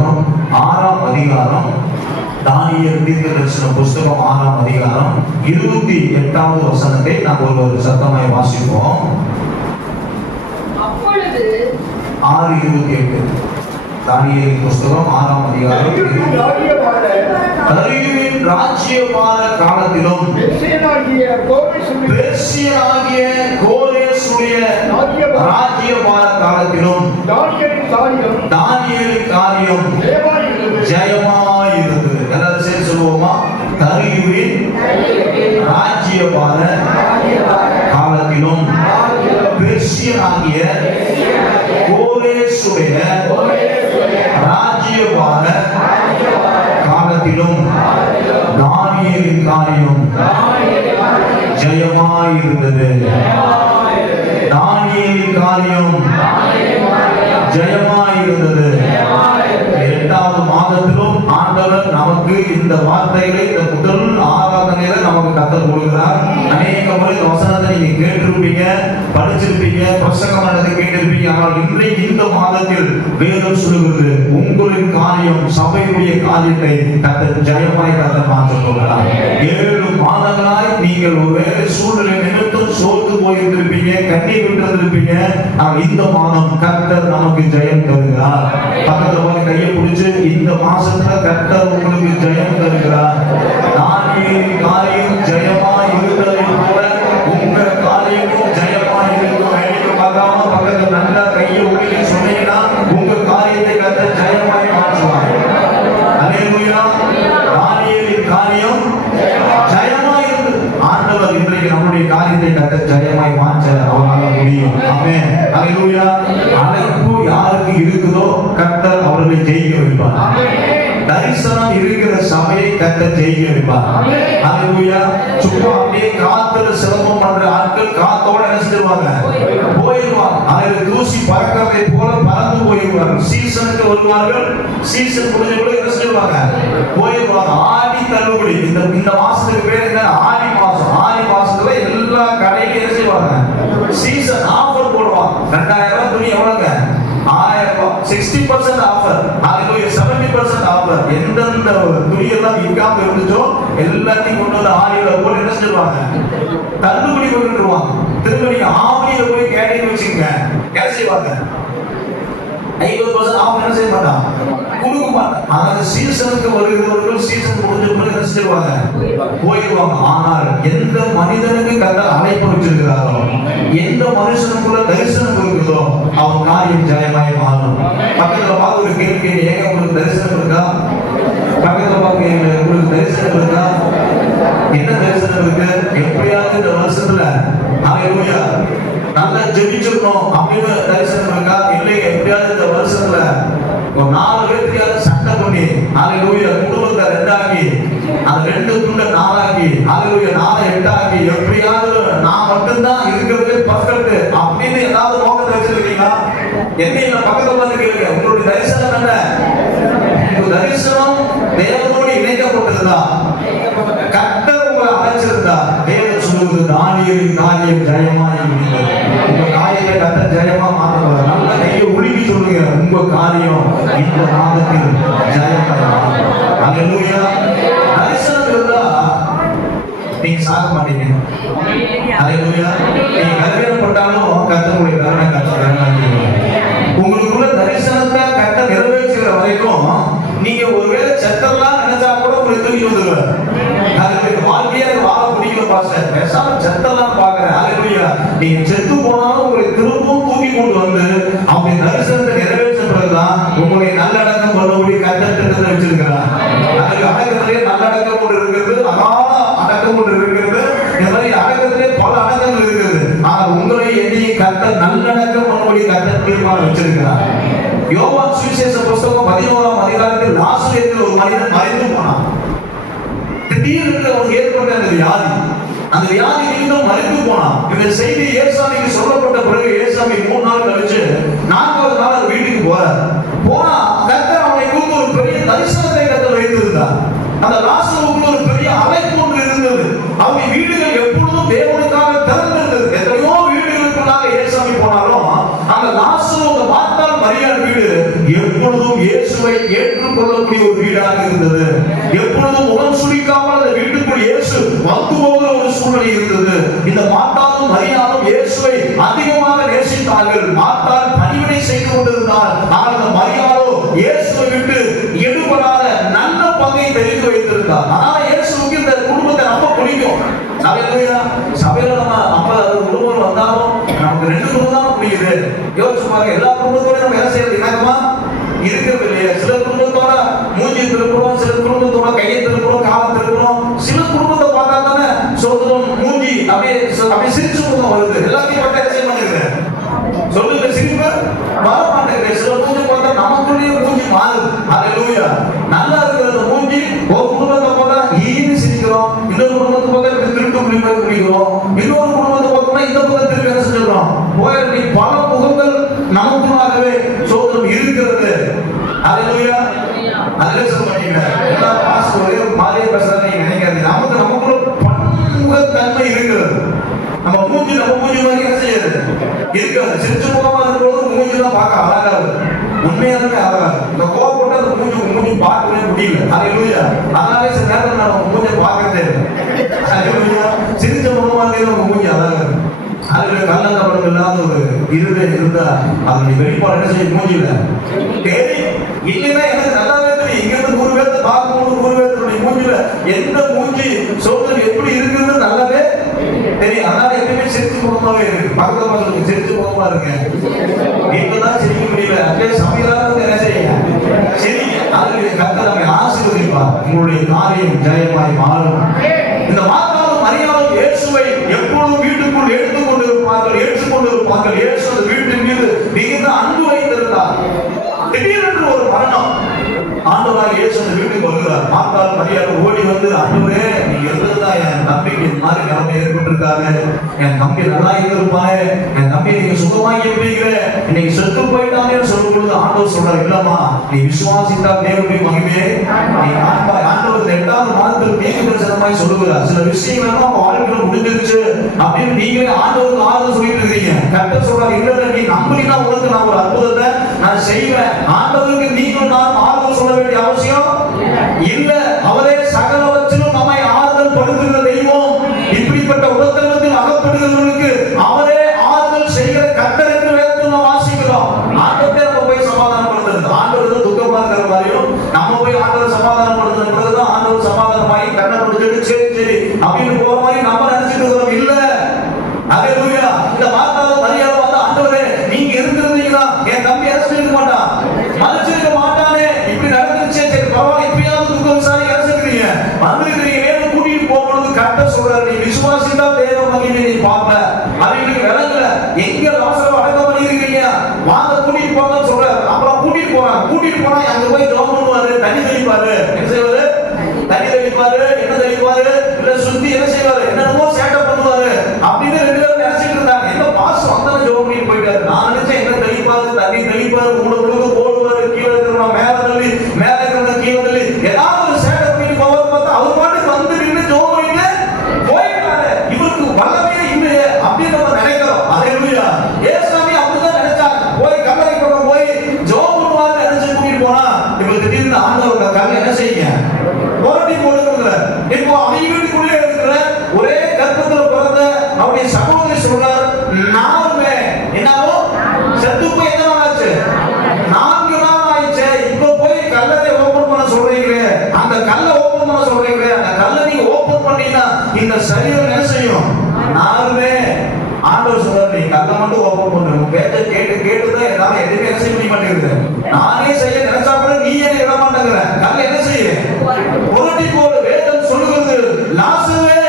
புஸ்தகம் 6ஆம் அதிகாரம், தானியேல் தீர்க்கதரிசன புஸ்தகம் 6ஆம் அதிகாரம் 28வது வசனத்தை நாம் ஒரு சத்தமாய் வாசிப்போம். 6:28 தானியேல் புஸ்தகம் 6ஆம் அதிகாரம். தரியுவின் ராஜ்யபார காலத்திலும் பெர்சியனாகிய கோரேசுடைய ராஜ்யபார காலத்திலும் தானியேலின் காரியம் ஜெயமாயிருந்தது. எல்லாரும் சேர்ந்து சொல்லுவோமா? தரியுவின் ராஜ்யபார காலத்திலும் பெர்சியனாகிய கோரேசுடைய ராஜ்யபார காலத்திலும் தானியேலின் காரியம் ஜெயமாயிருந்தது. தானியேலின் காரியம் ஜெயமாயிருந்தது. 8வது மாதத்திலும் ஆண்டவர் நமக்கு இந்த வார்த்தைகளை இந்த முதல் ஆராதனையில நமக்கு கற்றுக் கொடுக்கிறார். அநேக முறை இந்த வசனத்தை நீங்க கேட்டிருப்பீங்க, படிச்சிருப்பீங்க, பிரசங்கம் நடந்து கேட்டிருப்பீங்க. ஆனால் இன்றைக்கு இந்த மாதத்தில் வேதம் சொல்லுகிறது, உங்களின் காரியம், சபையுடைய காரியத்தை கர்த்தர் ஜெயமாய் கர்த்தர் மாற்றப் போகிறார். 7 மாதங்களாய் நீங்கள் ஒருவேளை சூழ்நிலை நிமித்தம் சோர்ந்து போயிருந்திருப்பீங்க, கண்ணீர் விட்டிருந்திருப்பீங்க. ஆனால் இந்த மாதம் கர்த்தர் நமக்கு ஜெயம் தருகிறார். பக்கத்துல போய் கையை பிடிச்சு, இந்த மாசத்துல கர்த்தர் உங்களுக்கு ஜெயம் தருகிறார். தானியேலின் காரியம் ஜெயமாய் இருந்ததை போல உங்க காரியமும் ஜெயமாய் இருக்கும். வேலைக்கு பார்க்காம பக்கத்துல நல்லா கையை உடனே சொன்னீங்கன்னா உங்க காரியத்தை கர்த்தர் ஜெயமாய் மாற்றுவார். அல்லேலூயா. தானியேலின் காரியம் ஜெயமாய் இருந்தது. ஆண்டவர் இன்றைக்கு நம்முடைய காரியத்தை கர்த்தர் ஜெயமாய் மாற்ற அவரால் முடியும். ஆமென். அல்லேலூயா. அழைப்பு யாருக்கு இருக்குதோ கர்த்தர் அவர்களை ஜெயிக்க வைப்பார். தரிசனம் இருக்கிற சபையை கர்த்தர் ஜெயிக்க வைப்பார். அல்லேலூயா. சும்மா அப்படியே காத்துல சிரமம் பண்ற ஆட்கள் காத்தோட என்ன செஞ்சிருவாங்க? போயிடுவாங்க. அதில் தூசி பறக்கிறதை போல பறந்து போயிடுவார்கள். சீசனுக்கு வருவார்கள், சீசன் முடிஞ்ச கூட என்ன செஞ்சிருவாங்க? போயிடுவாங்க. ஆடி தள்ளுபடி. இந்த மாசத்துக்கு பேர் என்ன? ஆடி மாசம். ஆடி மாசத்துல எல்லா கடையிலும் என்ன செய்வாங்க? சீசன் ஆஃபர் போடுவாங்க. 2000 ரூபாய் துணி எவ்வளவுங்க? 1000 ரூபாய். 60% ஆஃபர். அதுக்கு 70% ஆஃபர். எந்தெந்த துணியெல்லாம் விற்காம இருந்துச்சோ எல்லாத்தையும் கொண்டு வந்து ஆடியில போய் என்ன செஞ்சிருவாங்க? தள்ளுபடி கொண்டுருவாங்க. திரும்ப நீங்க ஆவணியில போய் கேட்டீங்கன்னு வச்சுக்கோங்க, என்ன செய்வாங்க? 50% ஆஃபர் என்ன செய்ய மாட்டான்? கொடுக்க மாட்டான். அதாவது சீசனுக்கு வருகிறவர்கள் சீசன் முடிஞ்ச பிறகு என்ன செஞ்சிருவாங்க? போயிடுவாங்க. ஆனால் எந்த மனிதனுக்கு கர்த்தர் அழைப்பு வச்சிருக்கிறாரோ, எந்த மனுஷனுக்குள்ள தரிசனம் இருக்குதோ அவன் காரியம் ஜெயமாய் மாறும். பக்கத்துல பார்த்து ஒரு கேள்வி, ஏங்க உங்களுக்கு தரிசனம் இருக்கா? பக்கத்துல பார்க்க உங்களுக்கு தரிசனம் இருக்கா? என்ன தரிசனம் இருக்கு? எப்படியாவது இந்த வருஷத்துல அல்லேலூயா நல்லா ஜெபிச்சிடணும் அப்படின்னு தரிசனம் இருக்கா? இல்லை, எப்படியாவது இந்த வருஷத்துல ஒரு 4 பேருக்கு சண்டை பண்ணி அல்லேலூயா குடும்பத்தை 2 ஆக்கி, அந்த 2 துண்ட 4 ஆக்கி, அல்லேலூயா 4 8 ஆக்கி, எப்படியாவது நான் மட்டும்தான் இருக்கிறது பர்ஃபெக்ட் அப்படின்னு ஏதாவது நோக்கத்தை வச்சிருக்கீங்களா? என்ன பக்கத்துல வந்து கேளுங்க, உங்களுடைய தரிசனம் என்ன? உங்க தரிசனம் தேவனோடு இணைக்கப்பட்டிருந்தா, கர்த்தர் உங்களை அழைச்சிருந்தா, வேதம் சொல்லுவது தானியேலின் காரியம் ஜெயமாய் இருந்தது. உங்க காரியத்தை கர்த்தர் ஜெயமா மாற்றுவார். நல்ல கையை உலுக்கி சொல்லுங்க, உங்க காரியம் இந்த மாதத்தில் ஜெயமாய் மாறும். அல்லேலூயா. தரிசனம் இருந்தா நீங்க சாக மாட்டீங்க. அல்லேலூயா. நீங்க கல்யாணப்பட்டாலும் கர்த்தருடைய கருணை கர்த்தர் கருணாக்கிடுவார். உங்களுக்குள்ள தரிசனத்தை கர்த்தர் நிறைவேற்றுகிற வரைக்கும் நீங்க ஒருவேளை செத்தெல்லாம் நினைச்சா கூட உங்களுக்கு தூக்கி வந்துடுவார். அதுக்கு வாழ்க்கையா வாழ பிடிக்கல பாஸ்டர், பேசாம செத்தெல்லாம் பாக்குறேன். அல்லேலூயா. நீங்க செத்து போனாலும் உங்களை திரும்பவும் தூக்கி கொண்டு வந்து அவங்க தரிசனத்தை நிறைவேற்ற பிறகுதான் உங்களை நல்லடக்கம் பண்ணபடி கர்த்தர் திட்டத்தை வச்சிருக்கிறார். அதுக்கு அடக்கத்திலேயே நல்லடக்கம் ஒன்று இருக்கிறது, அகால அடக்கம் ஒன்று இருக்கிறது. இந்த மாதிரி அடக்கத்திலே பல அடக்கங்கள் இருக்கிறது. ஆனால் உங்களை என்னையும் கர்த்தர் நல்லடக்கம் பண்ணபடி கர்த்தர் தீர்மானம் வச்சிருக்கிறார். யோவான் சுவிசேஷ புஸ்தகம் 11ஆம் அதிகாரத்தில் நாசரேத்தில் ஒரு மனிதன் மரித்து போனான். திடீரென்று அவனுக்கு ஏற்பட்ட அந்த வியாதி, அந்த வியாதி நிமித்தம் மரித்து போனான். இந்த செய்தி ஏசாமிக்கு சொல்லப்பட்ட பிறகு ஏசாமி 3 நாள் கழிச்சு 4வது நாள் அந்த வீட்டுக்கு போறார். போனா கர்த்தர் அவனை கூப்பிட்டு ஒரு பெரிய தரிசனத்தை கர்த்தர் வைத்திருந்தார். அந்த லாசருவுக்கு ஒரு பெரிய அழைப்பு ஒன்று இருந்தது. அவங்க வீடுகள் எப்பொழுதும் தேவனுக்காக திறந்திருந்தது. எத்தனையோ வீடுகளுக்குள்ளாக ஏசாமி போனாலும் அந்த லாசருவை பார்த்தால் மரியாள் வீடு எப்பொழுதும் இயேசுவை ஏற்றுக்கொள்ளக்கூடிய ஒரு வீடாக இருந்தது. எப்பொழுதும் முகம் சுளிக்காமல் அந்த வீட்டுக்குள் இயேசு வந்து போகிற ஒரு சூழ்நிலை இருந்தது. இந்த மார்த்தாளும் மரியாளும் இயேசுவை அதிகமாக நேசித்தார்கள். மார்த்தாள் பணிவிடை செய்து கொண்டிருந்தார். ஆனால் அந்த மரியாளோ இயேசுவை விட்டு எடுபடாத நல்ல பங்கை தெரிந்து வைத்திருந்தார். ஆனால் இயேசுவுக்கு இந்த குடும்பத்தை ரொம்ப பிடிக்கும். சபையில நம்ம அப்ப குடும்பம் வந்தாலும் நமக்கு ரெண்டு குடும்பம் தான் பிடிக்குது. யோசிச்சு பாருங்க, எல்லா குடும்பத்தோட நம்ம என்ன செய்யறது இணக்கமா இருக்கிறது இல்லையா? சில குடும்பத்தோட மூஞ்சி திருப்புறோம், சில குடும்பத்தோட கையை திருப்புறோம், காலம் திருப்புறோம். சில குடும்பத்தை பார்த்தா தானே சொல்றோம் மூஞ்சி அப்படியே சிரிச்சு முகம் வருது. எல்லாத்தையும் பார்த்தா என்ன செய்ய மாட்டேங்கிறேன் சொல்லுங்க, சிரிப்பு வர மாட்டேங்கிறேன். சில மூஞ்சி பார்த்தா நமக்குள்ளேயே மூஞ்சி மாறுது. அல்லேலூயா. நல்லா இருக்கிற மூஞ்சி ஒரு குடும்பத்தை பார்த்தா ஈனு சிரிக்கிறோம், இன்னொரு குடும்பத்தை பார்த்தா திருட்டு குடிப்பது குடிக்கிறோம், இன்னொரு குடும்பத்தை பார்த்தோம்னா இந்த குடும்பத்திற்கு என்ன செஞ்சிடறோம் போயிட்டு பல முகங்கள் நமக்குள்ளாகவே சோதனம் இருக்கிறது. அல்லேலூயா. அதுல சொல்றீங்க எல்லா பாஸ்டர் ஒரே மாதிரியே பேசுறாங்க நினைக்காது. நமக்குள்ள பன்முக தன்மை இருக்கிறது. நம்ம மூஞ்சி மாதிரி என்ன செய்யாது இருக்காது. சிரிச்சு முகமா இருக்கிறது மூஞ்சி தான் பார்க்க அழகாது, உண்மையாலுமே அழகாது. இந்த கோவப்பட்டு அந்த மூஞ்சி பார்க்கவே முடியல. அல்லேலூயா. அதனாலே சில நேரம் நம்ம மூஞ்சி பார்க்கறதே இல்லை. அல்லேலூயா. சிரிச்ச முகமா இருக்கிறது நம்ம மூஞ்சி அழகாது. அதுல கள்ளங்கபடம் இல்லாத ஒரு இருவே இருந்தா அதனுடைய வெளிப்பாடு என்ன செய்ய மூஞ்சில இல்லைன்னா எனக்கு நல்லாவே தெரியும். இங்க இருந்து 100 பேர்த்த பார்க்கும்போது 100 பேர்த்தனுடைய மூஞ்சில எந்த மூஞ்சி சோதனை எப்படி இருக்குன்னு நல்லாவே தெரியும். அதனால எப்பயுமே சிரிச்சு முகமாவே இருக்கு. பக்கத்துல பார்த்து சிரிச்சு முகமா இருக்கு. இப்பதான் சிரிக்க முடியல. அப்படியே சமையலாக என்ன செய்யுங்க சரி. அதுக்கு கத்த நம்ம ஆசீர்வதிப்பா. உங்களுடைய காரியம் ஜெயமாய் மாறும். இந்த மார்த்தாளும் மரியாளும் இயேசுவை எப்பொழுதும் வீட்டுக்குள் எடுத்துக்கொண்டிருப்பார்கள், ஏற்றுக்கொண்டிருப்பார்கள். இயேசு அந்த வீட்டின் மீது மிகுந்த அன்பு வைத்திருந்தார். திடீரென்று ஒரு மரணம். ஆண்டவராக இயேசு அந்த வீட்டுக்கு வருகிறார். மார்த்தாள் மரியாள் ஓடி வந்து, ஆண்டவரே நீங்க இருந்ததுதான் என் தம்பிக்கு இந்த மாதிரி நிலைமை ஏற்பட்டிருக்காங்க. என் தம்பி நல்லா இருந்திருப்பாரு, என் தம்பி நீங்க சுகமாக்கி இருப்பீங்க, இன்னைக்கு செத்து போயிட்டானே சொல்லும் பொழுது ஆண்டவர் சொல்றாரு, இல்லம்மா நீ விசுவாசித்தா தேவனுடைய மகிமையே நீ ஆண்டவர் 8வது மாதத்தில் தீர்க்கதரிசனமாய் சொல்லுகிறார். சில விஷயங்கள் அவங்க வாழ்க்கையில முடிஞ்சிருச்சு அப்படின்னு நீங்களே ஆண்டவருக்கு ஆறுதல் சொல்லிட்டு இருக்கீங்க. கர்த்தர் சொல்றாரு, இல்ல நீ நம்பினா உனக்கு நான் ஒரு அற்புதத்தை நான் செய்வேன். ஆண்டவருக்கு நீங்கள் நான் ஆறுதல் சொல்ல வேண்டிய அவசியம் இல்ல. அவரே சகலவற்றிலும் நம்மை ஆறுதல் படுத்துகிற தெய்வம். இப்படிப்பட்ட உபத்திரவத்தில் அகப்படுகிறவர்களுக்கு அவரே ஆறுதல் செய்கிற கர்த்தர் என்று வேதத்தில் நாம் வாசிக்கிறோம். ஆண்டவரே நம்ம போய் சமாதானப்படுத்துறது. ஆண்டவர் துக்கமா இருக்கிற மாதிரியும் நம்ம போய் ஆண்டவர் சமாதானப்படுத்துறதுதான் ஆண்டவர் சமாதானமாயி கண்ணை கொடுத்துட்டு சரி சரி அப்படின்னு போற மாதிரி நம்ம நினைச்சிட்டு இருக்கிறோம். இல்ல. அல்லேலூயா. இந்த மார்த்தாளும் மரியாளும் வந்து, ஆண்டவரே நீங்க இருந்திருந்தீங்கன்னா என் தம்பி அரசு இருக்க மாட்டான், மதிச்சிருக்க மாட்டானே, இப்படி நடந்துருச்சே, சரி பரவாயில்ல இப்பயாவது துக்க விசாரிக்க அரசுக்கிறீங்க வந்திருக்கிறீங்க வேணும் கூட்டிட்டு போகும்போது கர்த்தர் சொல்றாரு, நீ விசுவாசித்தா தேவ மகிமை நீ பார்ப்ப. அவங்களுக்கு விளங்கல, எங்க லாசரை அடக்கம் பண்ணிருக்கீங்க, வாங்க கூட்டிட்டு போங்கன்னு சொல்றாரு. அப்புறம் கூட்டிட்டு போறாங்க. கூட்டிட்டு போனா அங்க போய் ஜெபம் பண்ணுவாரு, தண்ணி தெளிப்பாரு. என்ன செய்வாரு? தண்ணி தெளிப்பாரு. என்ன தெளிப்பாரு? இல்ல சுத்தி என்ன செய்வாரு? என்னென்னமோ சேட்டை பண்ணுவாரு அப்படின்னு 2 பேரும் நினைச்சிட்டு இருந்தாங்க. என்ன பாசம் வந்தாலும் ஜெபம் பண்ணி போயிட்டாரு. நான் நினைச்சேன் என்ன தெளிப்பாரு, தண்ணி தெளிப்பாரு, முழுக்க போடுவாரு, கீழே இருக்கிற மேல தள்ளி, மேல இருக்கிற கீழே தள்ளி ஏதாவது ஒரு சேட்டை பண்ணி போவாரு. பார்த்தா அவர் பாட்டுக்கு வந்து நின்று ஜெபம் பண்ணிட்டு போயிட்டாரு. இவருக்கு வல்லமையே இல்லையே அப்படின்னு நம்ம நினைக்கிறோம். அல்லேலூயா. ஏசாமி அப்படிதான் நினைச்சாங்க. போய் கல்லறை பக்கம் போய் ஜெபம் பண்ணுவாரு நினைச்சு கூட்டிட்டு போனா இவருக்கு திடீர்னு ஆண்டவர் கல்ல என்ன செய்யுங்க புரட்டி போடுங்கிற. இப்போ அவங்க வீட்டுக்குள்ளே இருக்கிற ஒரே கர்ப்பத்துல பிறந்த அவருடைய சகோதரி சொல்றார், நாமே என்னவோ செத்து போய் எத்தனை நாள் ஆச்சு? 4 நாள் ஆயிடுச்சு. இப்ப போய் கல்லறை ஓபன் பண்ண சொல்றீங்களே, அந்த கல்லை ஓபன் பண்ண சொல்றீங்களே, அந்த கல்லை நீங்க ஓபன் பண்ணீங்கன்னா இந்த சரீரம் என்ன செய்யும்? நாமே ஆண்டவர் சொல்றாரு, நீ கல்லை மட்டும் ஓபன் பண்ணுங்க. பேச்ச கேட்டுதான் என்னால எதுவுமே என்ன செய்ய முடிய மாட்டேங்குது. நானே செய்ய நினைச்சா கூட நீ என்ன விட மாட்டேங்கிற. கல்லை என்ன செய்ய புரட்டி போடு. வேதம் சொல்லுகிறது, லாசருவே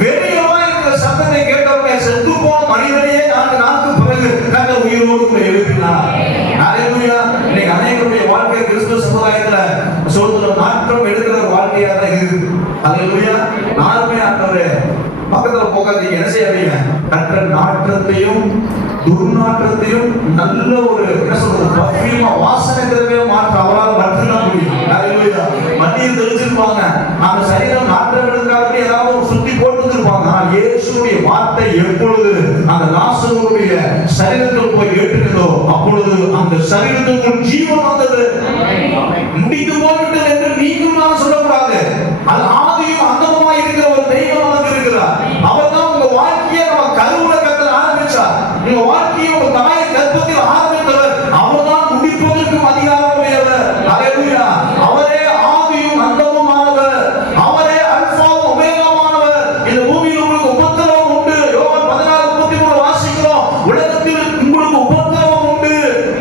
வெளியே வா என்கிற சத்தத்தை கேட்டவனே செத்து போன மனிதனையே 4 நாளுக்கு பிறகு கர்த்தர் உயிரோடு எழுப்பினார். அல்லேலூயா. இன்னைக்கு அநேகருடைய வாழ்க்கை கிறிஸ்துவ சமுதாயத்துல சொல்ற மாற்றம் எடுக்கிற வாழ்க்கையா தான் இருக்குது. அல்லேலூயா. நானுமே ஆண்டவரே பக்கத்துல போகாதீங்க, என்ன செய்யாதீங்க, கற்ற நாற்றத்தையும் துர்நாற்றத்தையும் நல்ல ஒரு என்ன சொல்றது பர்ஃபியூமா வாசனை திரவியம் மாற்ற அவரால் மட்டும்தான் முடியும். அல்லேலூயா. மண்ணில் தெளிச்சிருப்பாங்க, அந்த சரீரம் நாற்றங்களுக்காக ஏதாவது ஒரு சுத்தி போட்டு வந்திருப்பாங்க. ஆனால் இயேசுடைய வார்த்தை எப்பொழுது அந்த லாசருடைய சரீரத்தில் போய் ஏற்றுகிறதோ அப்பொழுது அந்த சரீரத்துக்குள் ஜீவன் வந்தது. முடிந்து போய்விட்டது என்று நீங்களும் நான் சொல்லக்கூடாது. அது ஆதியும் அந்தமுமாய் இருக்கிற ஒரு தெய்வம் நமக்கு இருக்கிறார். அவர் தான் உங்க வாழ்க்கையை நம்ம கருவுல கத்த ஆரம்பிச்சார். உங்க வாழ்க்கையை உங்க தாயை கர்ப்பத்தில் ஆரம்பித்தவர். அவர் தான் முடிப்பதற்கும் அதிகாரம் உடையவர். அல்லேலூயா. அவரே ஆதியும் அந்தமுமானவர். அவரே அல்பாவும் ஒமேகாவானவர். இந்த பூமியில் உங்களுக்கு உபத்திரவம் உண்டு. யோவான் 16:33 வாசிக்கிறோம். உலகத்தில் உங்களுக்கு உபத்திரவம் உண்டு,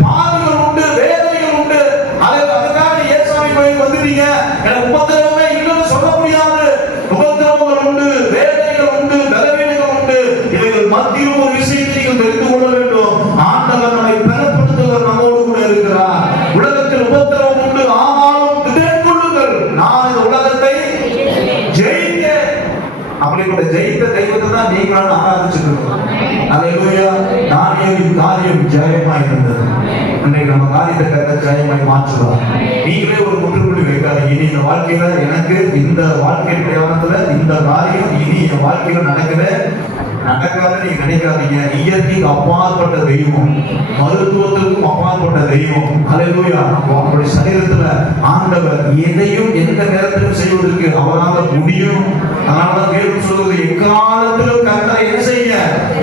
பாடுகள் உண்டு, வேதனைகள் உண்டு. அதுக்காக இயேசுவை போய் வந்துட்டீங்க, எனக்கு உபத்திரவமே இல்லைன்னு சொல்ல முடியாது. உபத்திரவங்கள் உண்டு, வேதனைகள் உண்டு, பலவீனங்கள் உண்டு. இவைகள் மத்தியில் ஒரு விஷயத்தை நீங்கள் தெரிந்து கொள்ள வேண்டும். ஆண்டவர் நம்மை பலப்படுத்துவர், நம்மோடு கூட இருக்கிறார். உலகத்தில் உபத்திரவம் உண்டு, ஆனாலும் திடன் கொள்ளுங்கள், நான் இந்த உலகத்தை ஜெயித்தேன். அப்படிப்பட்ட ஜெயித்த தெய்வத்தை தான் நீங்களும் ஆராதிச்சிருக்கோம். அல்லேலூயா. தானியேலின் காரியம் ஜெயமாய் இருந்தது. இன்னைக்கு நம்ம காரியத்தை கத்த ஜெயமாய் மாற்றுவார். நீங்களே ஒரு முற்றுப்புள்ளி வைக்காதீங்க. இனி இந்த வாழ்க்கையில எனக்கு இந்த வாழ்க்கை பிரயாணத்துல இந்த காரியம் இனி என் வாழ்க்கையில நடக்காத நீங்க நினைக்காதீங்க. இயற்கைக்கு அப்பாற்பட்ட தெய்வம், மருத்துவத்திற்கும் அப்பாற்பட்ட தெய்வம். அல்லேலூயா. நம்மளுடைய சரீரத்துல ஆண்டவர் எதையும் எந்த நேரத்திலும் செய்வதற்கு அவரால் முடியும். அதனாலதான் வேதம் சொல்வது, எக்காலத்திலும் கர்த்தரை என்ன செய்யுங்க,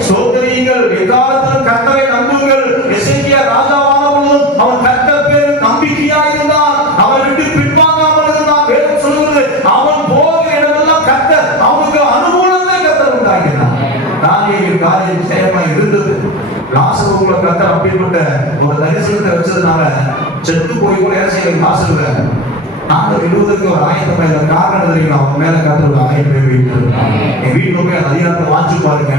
ஸ்தோத்திரியுங்கள், எக்காலத்திலும் கர்த்தரை நம்புங்கள். எசேக்கியா ராஜாவான பொழுதும் அவன் கர்த்தர் பேரில் நம்பிக்கையா இருந்தான். அவன் விட்டு பின்வாங்காமல் இருந்தான். வேதம் சொல்வது, அவன் போகிற இடமெல்லாம் கர்த்தர் அவனுக்கு அனுகூலத்தை கர்த்தர் உண்டாக்கினார். தானியேலின் காரியம் ஜெயமாய் இருந்தது. லாசருக்குள்ள கர்த்தர் அப்படிப்பட்ட ஒரு தரிசனத்தை வச்சதுனால செத்து போய் கூட என்ன செய்ய லாசருல நாங்க விடுவதற்கு ஒரு ஆயத்தம் இல்லை. காரணம் தெரியுங்களா? அவங்க மேல கர்த்தர் ஒரு ஆயத்தம் வைத்தார். என் வீட்டுல போய் அந்த அதிகாரத்தை வாசிச்சு பாருங்க.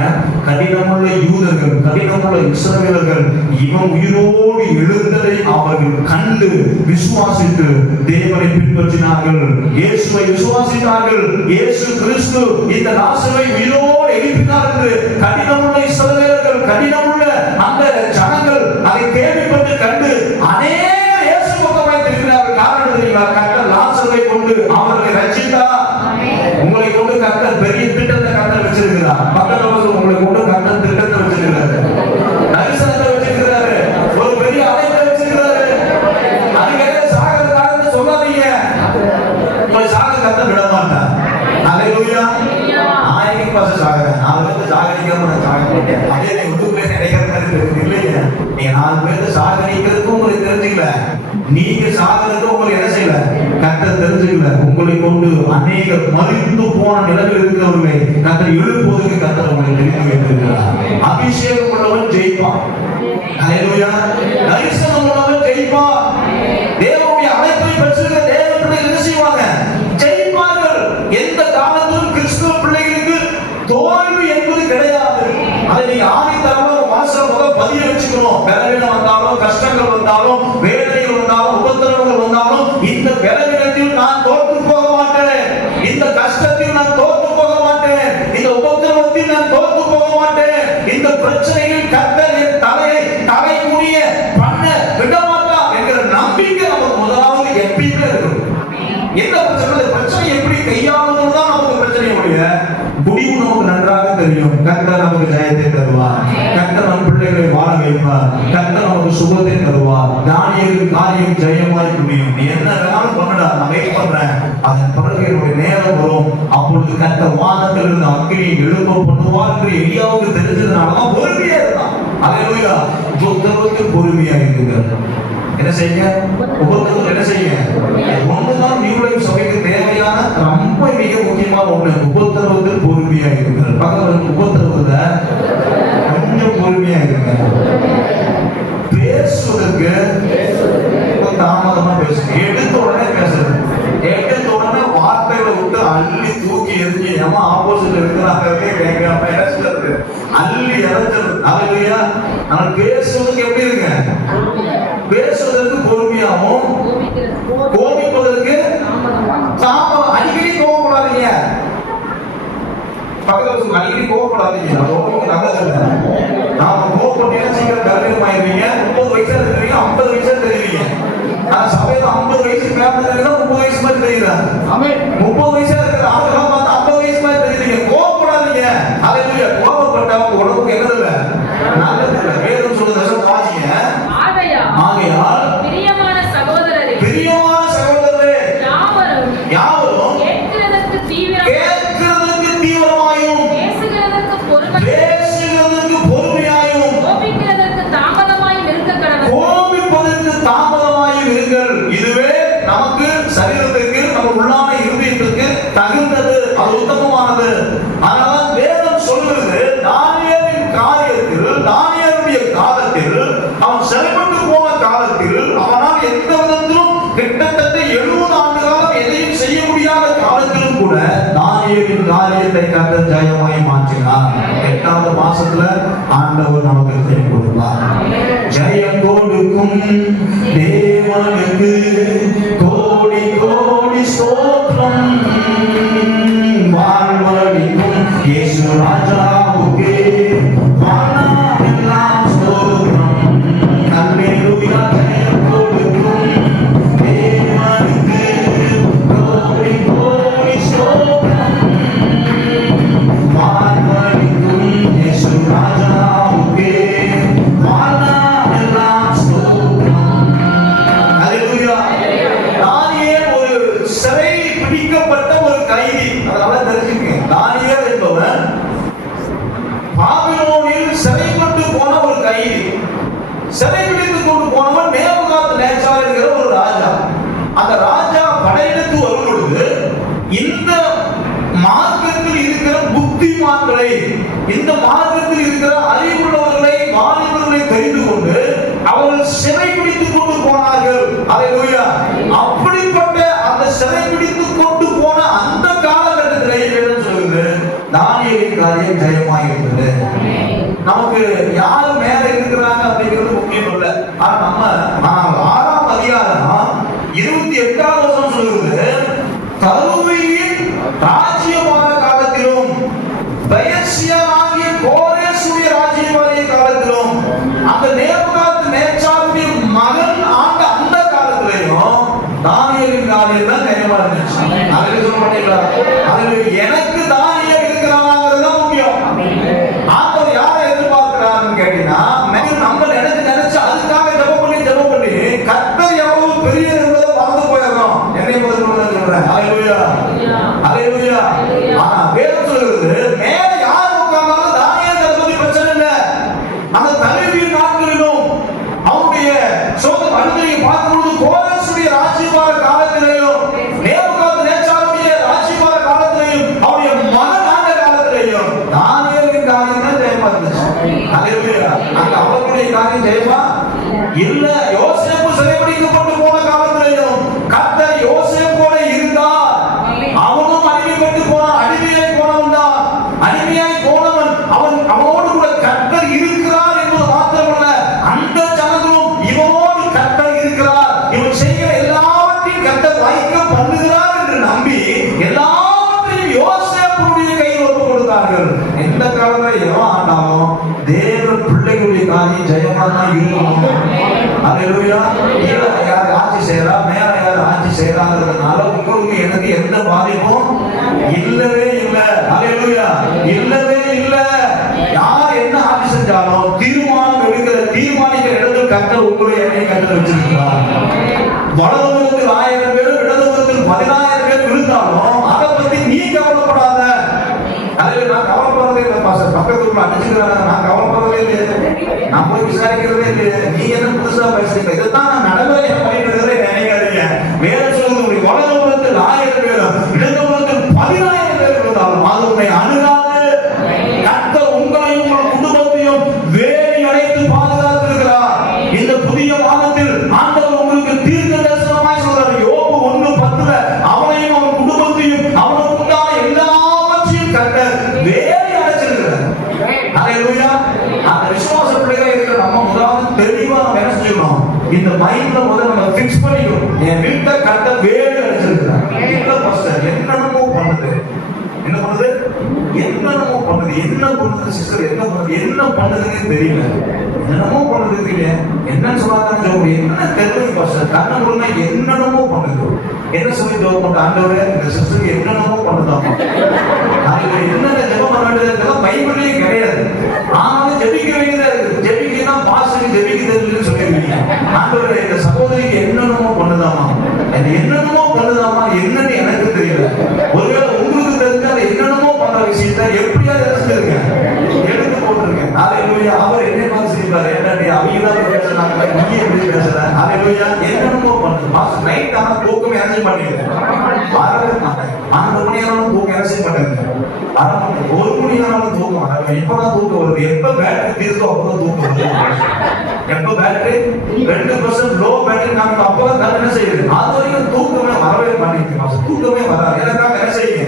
கடினமுள்ள யூதர்கள், கடினமுள்ள இஸ்ரவேலர்கள் இவன் உயிரோடு எழுந்ததை அவர்கள் கண்டு விசுவாசித்து தேவனை பின்பற்றினார்கள். இயேசுவை விசுவாசித்தார்கள். இயேசு கிறிஸ்து இந்த லாசரை உயிரோடு எழுப்பினார் என்று கடினமுள்ள இஸ்ரவேலர்கள், கடினமுள்ள அந்த ஜனங்கள் அதை கேள்விப்பட்டு கண்டு அநேக இயேசு பக்கமாய் திரும்பினார்கள். காரணம் தெரியுமா? கர்த்தர் லாசரை கொண்டு அவர்களை ரட்சித்தார். உங்களை கொண்டு கர்த்தர் பெரிய திட்டத்தை கர்த்தர் வச்சிருக்கிறார். பக்கத்துல உங்களை கொண்டு கர்த்தர் திட்டத்தை வச்சிருக்கிறாரு, தரிசனத்தை வச்சிருக்கிறாரு, ஒரு பெரிய அழைப்பை வச்சிருக்கிறாரு. அதுக்கு சாகர காரணத்தை சொல்லாதீங்க. உங்களை சாக கர்த்தர் விட மாட்டார். அல்லேலூயா. ஆயிரம் பாச சாகர நாலு பேருக்கு சாகரிக்காம நான் சாக மாட்டேன். அதே நீ உங்களுக்குள்ளே நினைக்கிற மாதிரி இருக்கு இல்லையா? நீங்க நாலு பேருக்கு சாகரிக்கிறதுக்கும் உங்களுக்கு தெரிஞ்சுக்கல, நீங்க சாகரத்துக்கும் உங்களுக்கு என்ன செய்யல, கர்த்தர் தெரிஞ்சுக்கல. உங்களை கொண்டு அநேக மறித்து போன நிலையில் இருக்கிறவர்களை கர்த்தர் எழுப்புவதற்கு கர்த்தர் உங்களை தெரிந்து வைத்திருக்கிறார். அபிஷேகம் உள்ளவன் ஜெயிப்பான். அல்லேலூயா. தரிசனம் உள்ளவன் ஜெயிப்பான். தேவனுடைய அழைப்பை பெற்றிருக்கிற தேவ பிள்ளைகள் என்ன செய்வாங்க? ஜெயிப்பார்கள். எந்த காலத்திலும் கிறிஸ்துவ பிள்ளைகளுக்கு தோல்வி என்பது கிடையாது. அதை நீங்க ஆணித்தரமா மனசுல முதல் பதிய வச்சுக்கணும். பலவீனம் வந்தாலும், கஷ்டங்கள் வந்தாலும், வேதனைகள் வந்தாலும், உபத்திரவங்கள் வந்தாலும், இந்த பலவீனத்தில் நான் தோற்று போக மாட்டேன், இந்த கஷ்டத்தில் நான் தோற்று போக மாட்டேன், இந்த உபத்திரவத்தில் நான் தோற்று போக மாட்டேன், இந்த பிரச்சனையில் கர்த்தர் என் தலை முடிய பண்ண விட மாட்டார் என்கிற நம்பிக்கை நமக்கு முதலாவது எப்பயுமே இருக்கும். எந்த பிரச்சனை எப்படி கையாளுவதுதான் நமக்கு பிரச்சனை முடிய முடிவு நமக்கு நன்றாக தெரியும். கர்த்தர் நமக்கு ஜெயத்தை தருவார். கர்த்தர் நம் பிள்ளைகளை வாழ வைப்பார். கர்த்தர் நமக்கு சுகத்தை தருவார். தானியேலின் காரியம் ஜெயமாய் முடியும். நீ என்ன வேணாலும் பண்ணுடா, நான் வெயிட் பண்றேன், அதன் பிறகு என்னுடைய நேரம் வரும், அப்பொழுது கர்த்தர் வானத்தில் இருந்து அக்கினியை எழுப்ப பண்ணுவார் என்று எலியாவுக்கு தெரிஞ்சதுனாலதான் பொறுமையா இருந்தான். அல்லேலூயா. உபத்திரவத்தில் பொறுமையா இருக்குங்க. என்ன செய்யுங்க? உபத்திரவத்தில் என்ன செய்யுங்க? ஒண்ணுதான் நியூலைஃப் சபைக்கு தேவையான ரொம்ப மிக முக்கியமான ஒண்ணு. உபத்திரவத்தில் பொறுமையா இருக்குங்க. பக்கத்துல உபத்திரவத்துல கொஞ்சம் பொறுமையா இருக்குங்க. பேசுவதற்கு தாமதமா பேசுங்க. எடுத்த உடனே பேசுறது, எடுத்த உடனே வார்த்தைகளை விட்டு அள்ளி தூக்கி எரிஞ்சு ஏமா ஆப்போசிட் இருக்கிறாங்க அள்ளி இறந்துறது. அல்லேலூயா. ஆனால் பேசுவதற்கு எப்படி இருங்க? பேசுவதற்கு பொறுமையாகவும், கோபிப்பதற்கு தாமதம். அடிக்கடி கோபப்படாதீங்க. பக்கத்துல அடிக்கடி கோபப்படாதீங்க. நாம கோபப்பட்டீங்கன்னா சீக்கிரம் கல்யாணமாயிருவீங்க. 30 வயசா தெரியுவீங்க, 50 வயசா தெரியுவீங்க. ஆனா சபையில 50 வயசுக்கு மேல தெரியுதா, 30 வயசு மாதிரி தெரியுதா? 30 வயசா இருக்கிற ஆளுங்கெல்லாம் பார்த்தா 50 வயசு மாதிரி தெரியுறீங்க. கோபப்படாதீங்க. அல்லேலூயா. கோபப்பட்டா உங்க உடம்புக்கு என்னது இல்லை, நல்லது இல்லை. வேதம் சொல்லுது, வாசிங்க. ஆகையால் பிரியமான சகோதரரே, யாவரும் கேட்கிறதற்கு தீவிரமாயும் பேசுகிறதற்கு பொறுமையாயும் கோபிக்கிறதற்கு தாமதமாயும் இருங்கள். இதுவே நமக்கு சரீரத்திற்கு, நம்ம உள்ளான இருதயத்திற்கு தகுந்தது, அது உத்தமமானது. அதனால வேதம் சொல்லுகிறது, தானியேலுடைய காலத்தில், அவன் சிறைப்பட்டு போன காலத்தில், அவனால் எந்த விதத்திலும் கிட்டத்தட்ட 70 ஆண்டு காலம் எதையும் செய்ய முடியாத காலத்திலும் கூட தானியேலின் காரியத்தை கர்த்தர் ஜெயமாய் மாற்றினார். 8வது மாசத்துல ஆண்டவர் நமக்கு ஜெயம் கொடுப்பார். ஜெயம் கொடுக்கும் தேவனுக்கு கோடி கோடி ஸ்தோத்திரம். வாழ்வழிக்கும் இயேசு ராஜாவுக்கு வானமெல்லாம் ஸ்தோத்திரம். அல்லேலூயா. ஜெயம் கொடுக்கும் தேவனுக்கு கோடி கோடி ஸ்தோத்திரம். வாழ்வழிக்கும் இயேசு ராஜாவுக்கு வானமெல்லாம் ஸ்தோத்திரம். அல்லேலூயா. தானியேல் ஒரு சிறை பிடிக்கப்பட்ட ஒரு கைதி. அதனால தெரிஞ்சுக்கங்க, தானியேல் என்பவன் பாபிலோனில் சிறைப்பட்டு போன ஒரு கைதி. சிறை பிடித்துக் கொண்டு போனவன் நேபுகாத்நேச்சார் என்கிற ஒரு ராஜா. அந்த ராஜா படையெடுத்து வரும் பொழுது இந்த மார்க்கத்தில் இருக்கிற புத்திமான்களை, இந்த மார்க்கத்தில் இருக்கிற அறிவுள்ளவர்களை, வாலிபர்களை தெரிந்து கொண்டு அவர்கள் சிறை பிடித்துக் கொண்டு போனார்கள். அல்லேலூயா. அப்படிப்பட்ட அந்த சிறை பிடித்துக் கொண்டு போன அந்த காலகட்டத்திலேயே வேதம் சொல்லுது, தானியேலின் காரியம் ஜெயமாய் இருந்தது. நமக்கு யாரு மேல இருக்கிறாங்க அப்படிங்கிறது முக்கியம் இல்லை. ஆனா நம்ம 6ஆம் அதிகாரம் 28வது வசனம் சொல்லுது, கருவியின் ராஜ்யமான காலத்திலும் பெயர்சியாகிய கோரேசுடைய ராஜ்யமான காலத்திலும் அந்த நேபுகாத்நேச்சாருடைய மகன் ஆண்ட அந்த காலத்திலேயும் தானியேலின் காரியம் தான் ஜெயமா இருந்துச்சு. அதுல சொல்ல மாட்டீங்களா? அதுல எனக்கு தானியேல் இருக்கிறாங்கிறது தான் முக்கியம். ஆண்டவர் யாரை எதிர்பார்க்கிறாருன்னு கேட்டீங்கன்னா, நம்ம நினைச்சு அதுக்காக ஜெபம் பண்ணி கர்த்தர் எவ்வளவு பெரிய என்பதை மறந்து போயிடுறோம். என்னை முதல்ல சொல்றேன். அல்லேலூயா. அல்லேலூயா. ஆனா வேதம் சொல்லுது, மேல யார் உட்கார்ந்தாலும் தானியேல் பத்தி பிரச்சனை இல்லை. அந்த தலைவியின் நாட்களிலும் அவருடைய சொந்த மனிதனை பார்க்கும்போது கோரேசுடைய ராஜ்யபார காலத்திலேயும் நேபுகாத்நேச்சாருடைய ராஜ்யபார காலத்திலேயும் அவருடைய மகன் ஆண்ட காலத்திலேயும் தானியேலின் காரியம் தான் ஜெயமா இருந்துச்சு. அல்லேலூயா. அங்க அவர்களுடைய காரியம் ஜெயமா இல்ல. யோசேப்பு சிறைபிடிக்கப்பட்டு போன காலத்திலேயும் கர்த்தர் யோசேப்போட இருந்தார். அவனும் அடிமைப்பட்டு போனான். அடிமையாய் போனவன் தான். அடிமையாய் போனவன் அவனோடு கூட கர்த்தர் இருக்கிறார் என்பது மாத்திரமல்ல, அந்த ஜனங்களும் இவனோடு கர்த்தர் இருக்கிறார், இவன் செய்கிற எல்லாவற்றையும் கர்த்தர் வைக்க பண்ணுகிறார் என்று நம்பி எல்லாவற்றையும் யோசேப்புடைய கையில் ஒப்பு கொடுத்தார்கள். எந்த காலத்துல எவன் ஆண்டாலும் தேவ பிள்ளைகளுடைய காரியம் ஜெயமா தான் இருக்கணும். அல்லேலூயா. கீழே யார் ஆட்சி செய்யறா, மேல யார் ஆட்சி செய்யறாங்கிறதுனால உங்களுக்கு எனக்கு எந்த பாதிப்பும் இல்லவே இல்லை. அல்லேலூயா. இல்லவே இல்லை. யார் என்ன ஆட்சி செஞ்சாலும் தீர்மானிக்கிற இடத்தில் கர்த்தர் உங்களை என்னை கர்த்தர் வச்சிருக்கிறார். வலதுபுறத்தில் 1000 பேர், இடதுபுறத்தில் 10000 பேர் விழுந்தாலும் அதை பத்தி நீ கவலைப்படாத. அதுல நான் கவலைப்படுறதே இல்லை பாஸ்டர். பக்கத்துல அடிச்சுக்கிறாங்க, நான் கவலைப்படுறதே இல்லை. நான் போய் விசாரிக்கிறதே இல்லை. நீ என்ன புதுசா பேசுறீங்க? இதைத்தான் நான் நடைமுறையை பயன்படுகிறதே நினைக்காதீங்க. வேதம் சொல்லுது, வலதுபுறத்தில் 1000 பேரும் இடதுபுறத்தில் 10000 பேர் விழுந்தாலும் அது உன்னை அணுகாது. கர்த்தர் உங்களையும் உங்கள் குடும்பத்தையும் வேலி அடைத்து பாதுகாத்திருக்கிறார். இந்த புதிய மாதத்தில் ஆண்டவர் உங்களுக்கு தீர்க்க தரிசனமாய் சொல்றார். யோபு 1:10 அவனையும் அவன் குடும்பத்தையும் அவனுக்கு உண்டான எல்லாவற்றையும் கர்த்தர் வேலி அடைச்சிருக்கிறார். அல்லேலூயா. அந்த விசுவாச பிள்ளைகள் இருக்கிற நம்ம முதலாவது தெளிவா நம்ம என்ன செய்யணும், இந்த மைண்ட்ல முதல்ல நம்ம ஃபிக்ஸ் பண்ணிக்கணும். என் வீட்டை கர்த்தர் வேலி அடைச்சிருக்கிறார். இல்ல பாஸ்டர் என்னென்னமோ பண்ணுது, என்ன பண்ணுது, என்னென்னமோ பண்ணுது, என்ன பண்ணுது சிஸ்டர், என்ன பண்ணுதுன்னு தெரியல, என்னமோ பண்ணுது தெரியல, என்னன்னு சொல்லாதான் ஜோம், என்ன தெரியல பாஸ்டர், கண்ண முழுமை என்னென்னமோ பண்ணுது. என்ன சொல்லி ஜோம் பண்ண, ஆண்டவரே இந்த சிஸ்டருக்கு என்னென்னமோ பண்ணுதாமா, என்னென்ன ஜெபம் பண்ண வேண்டியது பைபிள்லயே கிடையாது. ஆனாலும் ஜெபிக்க வேண்டியதா இருக்கு. ஜெபிக்கலாம் பாஸ்டருக்கு ஜெபிக்க தெரியலன்னு சொல்லிருக்கீங்க. பேசுறேன். ஹalleluya. என்னமோ பண்ணுது. மாஸ்டர் நைட் ஆனா தூக்கம் என்ஜாய் பண்ணிடுறேன். வரவே மாட்டேன். 12 மணி ஆனாலும் தூக்கம் என்ஜாய் பண்ணுறேன். 1 மணி ஆனாலும் தூக்கம் வரவே. இப்பதான் தூக்கம் வருது. எப்ப பேட்டரி தீர்த்தோ அப்பதான் தூக்கம் வருது. எப்ப பேட்டரி 2% லோ பேட்டரி நாங்க அப்பதான் தான் என்ன செய்யுது. அது வரைக்கும் தூக்கமே வரவே மாட்டேங்குது. மாஸ்டர் தூக்கமே வராது. எனக்காக என்ன செய்யுங்க?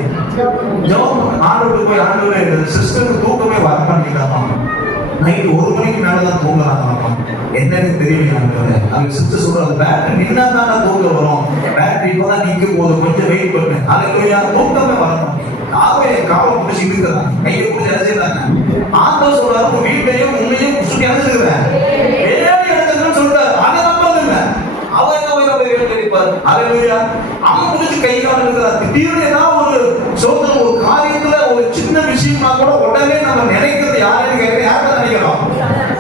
ஜெபம் ஆண்டவருக்கு போய் ஆண்டவரே சிஸ்டருக்கு தூக்கமே வர மாட்டேங்குதாமா. நைட் 1 மணிக்கு மேலதான் தூங்குறாங்க. என்னன்னு தெரியல. அவங்க சிஸ்டர் சொல்றாங்க பேட்டரி நின்னா தான் தூக்கம் வரும். பேட்டரி இப்பதான் நிக்க போது கொஞ்சம் வெயிட் பண்ணு. அதுக்கு தூக்கமே வரணும். காவை பிடிச்சி இருக்கிறாங்க. கையை பிடிச்சி இறச்சிடுறாங்க. ஆண்டவர் சொல்றாரு உங்க வீட்டையும் உங்களையும் சுற்றி இறச்சிருக்கிறேன். வேலை இறச்சிருக்கேன்னு சொல்றாரு. அதை நம்பது இல்லை. அவர் என்ன வேண்டியிருப்பாரு. ஹalleluya. அவன் பிடிச்சி கை கால் இருக்கிறார். திடீர்னு ஏதாவது ஒரு சோதனை ஒரு காரியத்துல ஒரு சின்ன விஷயமா கூட உடனே நம்ம நினைக்கிறது யாருன்னு கேட்க யார்தான் நினைக்கிறோம்?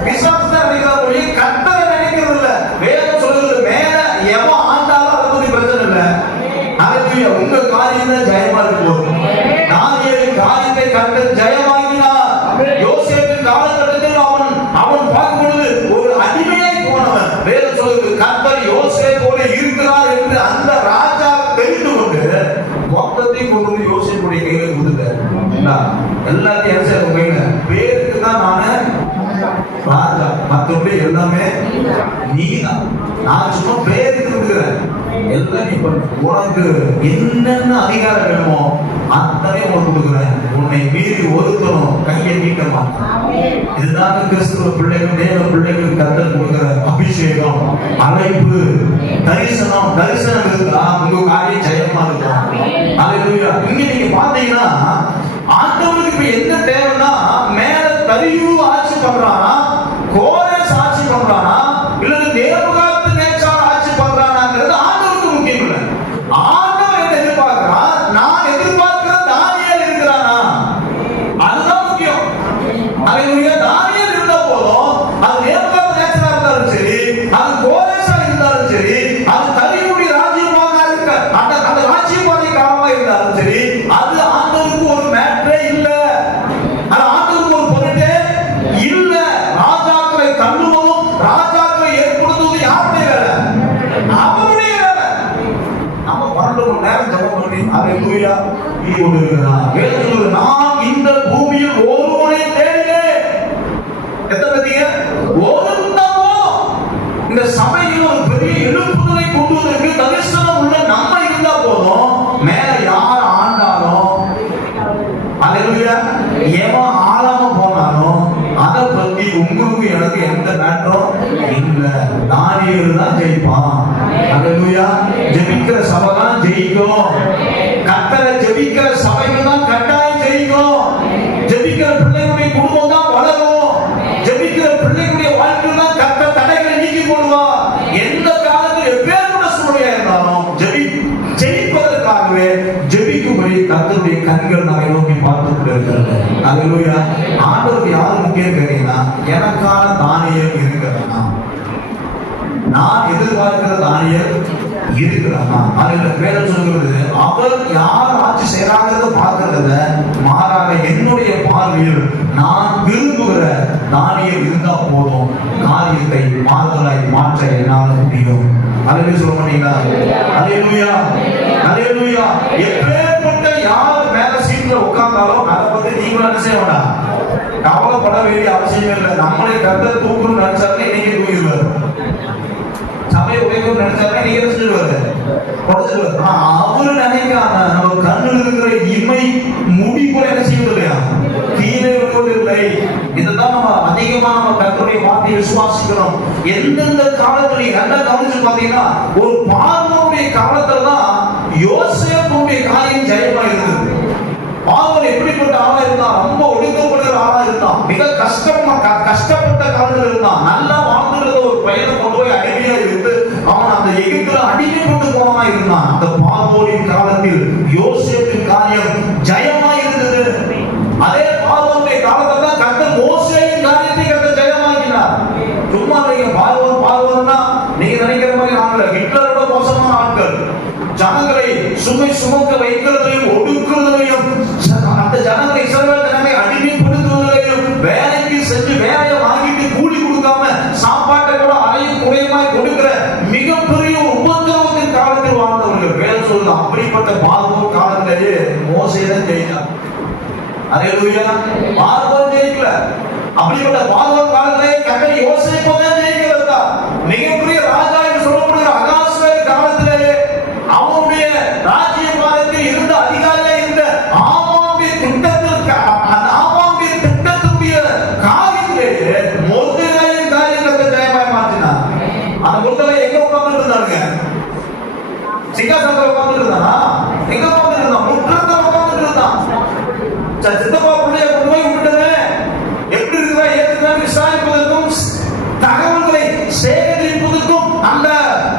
விசுவாசத்தை நினைக்கிறோம். கர்த்தரை நினைக்கிறது இல்ல. வேதம் சொல்றது மேல எவன் ஆண்டாலும் அதை பத்தி பிரச்சனை இல்லை. ஹalleluya. உங்க காரியம் தான் ஜெயமா இருக்கும். தானியேலின் காரியத்தை கர்த்தர் ஜெயமாக்கினார். யோசேப்பின் காலகட்டத்தில் அவன் பார்க்கும்போது ஒரு அடிமையாய் போனவன். வேதம் சொல்றது கர்த்தர் யோசேப்போட இருக்கிறார் என்று அந்த ராஜா தெரிந்து கொண்டு மொத்தத்தையும் கொண்டு வந்து யோசேப்புடைய கையில கொடுத்தார். எல்லாத்தையும் யோசேப்பு கையில பேருக்கு தான் நானு ராஜா, மற்றபடி எல்லாமே நீதான். நான் சும்மா பேருக்கு இருக்கிறேன். எல்லாம் நீ பண்ணு. உனக்கு என்னென்ன அதிகாரம் வேணுமோ அத்தனை உனக்கு கொடுக்குறேன். உன்னை மீறி ஒருத்தனும் கையை நீட்ட மாட்டான். இதுதான் கிறிஸ்துவ பிள்ளைகள் தேவ பிள்ளைகளுக்கு கர்த்தர் கொடுக்கிற அபிஷேகம், அழைப்பு, தரிசனம். தரிசனம் இருந்தா உங்க காரியம் ஜெயமா இருக்கும். ஹalleluya. இங்க நீங்க பாத்தீங்கன்னா ஆண்டவருக்கு இப்ப என்ன தேவைன்னா மேல தரியு ஆட்சி பண்றானா, கோரேஸ் ஆட்சி பண்றானா, இல்ல நேபுகாத் நேச்சார் ஆட்சி பண்றானாங்கிறது ஆண்டவருக்கு முக்கியம் இல்லை. ஆண்டவர் என்ன எதிர்பார்க்கிறா? நான் எதிர்பார்க்கிற தானியேல் இருக்கிறானா, அதுதான் முக்கியம். ஹalleluya. தானியேல் இருந்தா போதும். அது நேபுகாத் நேச்சாரா இருந்தாலும் சரி, அது கோரேஸா இருந்தாலும் சரி, அது தரியுடைய ராஜ்யமாக இருக்க அந்த ராஜ்யபாதை காலமா இருந்தாலும் சரி, அது ஆண்டவருக்கு ஒரு மேட்டரே இல்ல. அது ஆண்டவருக்கு ஒரு பொருட்டே இல்ல. ராஜாக்களை தள்ளுவதும் ராஜாக்களை ஏற்படுத்துவதும் யாருடைய வேலை? அவருடைய வேலை. நம்ம 12 மணி நேரம் ஜெபம் பண்ணி ஹalleluya நீ ஒருவராய். வேதம் சொல்லுது நான் இந்த பூமியில் ஒருவனை தேடினேன். எத்தனை பேத்தீங்க? ஒருத்தன் போதும். இந்த சபையில் ஒரு பெரிய எழுப்புதலை கொண்டு வந்ததற்கு தரிசனம் உள்ள நம்ம இருந்தா போதும். மேல யார் ஆண்டாலும் ஹalleluya ஏவன் ஆளாம போனாலும் அதை பத்தி உங்களுக்கு எனக்கு எந்த மேட்டரும் இல்ல. தானியேல் தான் ஜெயிப்பான். ஹalleluya. ஜெபிக்கிற சபை தான் ஜெயிக்கும். கர்த்தரை ஜெபிக்கிற சபைகள் தான் கட்டாயம் ஜெயிக்கும். ஜெபிக்கிற பிள்ளைகளுடைய குடும்பம் தான் வளரும். ஜெபிக்கிற பிள்ளைகளுடைய வாழ்க்கையில் தான் கர்த்தர் தடைகளை நீக்கி போடுவா. எந்த காலத்தில் எப்பேற்பட்ட சூழ்நிலையா இருந்தாலும் ஜெயிப்பதற்காகவே ஜெபிக்கும்படி கர்த்தருடைய கண்கள் நம்மை நோக்கி பார்த்து கொண்டிருக்கிறது. ஹalleluya. ஆண்டவருக்கு யாரு முக்கியம் கேட்டீங்கன்னா எனக்கான தானியேல் இருக்கிறானா, நான் எதிர்பார்க்கிற தானியேல் இருக்கிறானா. அதுல வேதம் சொல்கிறது அவர் யார் ஆட்சி செய்யறாங்கிறத பார்க்கறத மாறாக என்னுடைய பார்வையில் நான் விரும்புகிற தானியேல் இருந்தா போதும். காரியத்தை மாறுதலாய் மாற்ற என்னால் முடியும். ஹalleluya சொல்ல மாட்டீங்களா? ஹalleluya. ஹalleluya. எப்பேற்பட்ட யார் மேல சீட்ல உட்கார்ந்தாலும் அதை பத்தி நீங்களும் என்ன செய்ய வேண்டாம், கவலைப்பட வேண்டிய அவசியம் இல்லை. நம்மளை கர்த்தர் தூக்கணும்னு நினைச்சாலே இன்னைக்கு தூக்கிடுவாரு. சபையை உடைக்கணும்னு நினைச்சாலே நீங்க என்ன செஞ்சுடுவாரு, உடைச்சிடுவாரு. அவரு நினைக்காம நம்ம கண்ணில் இருக்கிற இமை முடி கூட என்ன செய்வது இல்லையா, கீழே விடுவதில்லை. இதுதான் நம்ம அதிகமா நம்ம கர்த்தருடைய வார்த்தையை விசுவாசிக்கிறோம். எந்தெந்த காலத்துல நல்லா கவனிச்சு பாத்தீங்கன்னா ஒரு பார்வோனுடைய காலத்துல தான் யோசேப்புடைய காரியம் ஜெயமா இருந்தது. பார்வோன் எப்படிப்பட்ட ஆளா இருந்தான், ரொம்ப ஒடுக்கப்படுகிற ஆளா இருந்தான், மிக கஷ்டப்பட்ட காலத்துல இருந்தான். நல்லா வாழ்ந்துருந்த ஒரு பையனை கொண்டு போய் அடிமையா இருந்து அவன் அந்த எகிப்துல அடிமைப்பட்டு போனவனா இருந்தான். அந்த பார்வோனின் காலத்தில் யோசேப்பின் காரியம் ஜெயமா இருந்தது. அதே பார்வோனுடைய காலத்துல தான் கர்த்தர் மோசேயின் காரியத்தை கர்த்தர் ஜெயமாக்கினார். சும்மா நீங்க பார்வோன்னா நீங்க நினைக்கிற மாதிரி நாங்கள ஹிட்லரோட மோசமான ஆட்கள். ஜனங்களை சுமை சுமக்க வைக்கிறதையும் ஒடுக்குவதையும் அந்த ஜனங்களை இஸ்ரவேல் ஜனங்களை அடிமைப்படுத்துவதையும் வேலைக்கு செஞ்சு வேலையை வாங்கிட்டு கூலி கொடுக்காம சாப்பாட்டை கூட அறையும் குறையுமாய் கொடுக்க பார்வோன் காலத்திலேயே மோசே தான் ஜெயிச்சான். அல்லேலூயா. பார்வோன் ஜெயிக்கல. அப்படிப்பட்ட பார்வோன் காலத்திலே கர்த்தர் யோசேப்பை தான் ஜெயிக்க வைத்தார். மிகப்பெரிய ராஜா என்று சொல்லப்படுகிற அகாஸ்வேர் காலத்திலே அவனுடைய ராஜ்யபாரத்தில் இருந்த அதிகாரியாக இருந்த ஆமானுடைய திட்டத்திற்கு அந்த ஆமானுடைய திட்டத்துடைய காரியத்திலே மொர்தெகாயின் காரியத்தை ஜெயமாய் மாற்றினார். அந்த மொர்தெகாய் எங்க உட்கார்ந்து இருந்தாங்க? சிங்காசனத்தில் உட்கார்ந்து இருந்தானா? எங்க உட்கார்ந்து இருந்தான்? முற்றத்தில் உட்கார்ந்து இருந்தான். சித்தப்பா பிள்ளைய கொண்டு போய் விட்டுட்டே எப்படி இருக்கிறா ஏற்கனவே விசாரிப்பதற்கும் தகவல்களை சேகரிப்பதற்கும் அந்த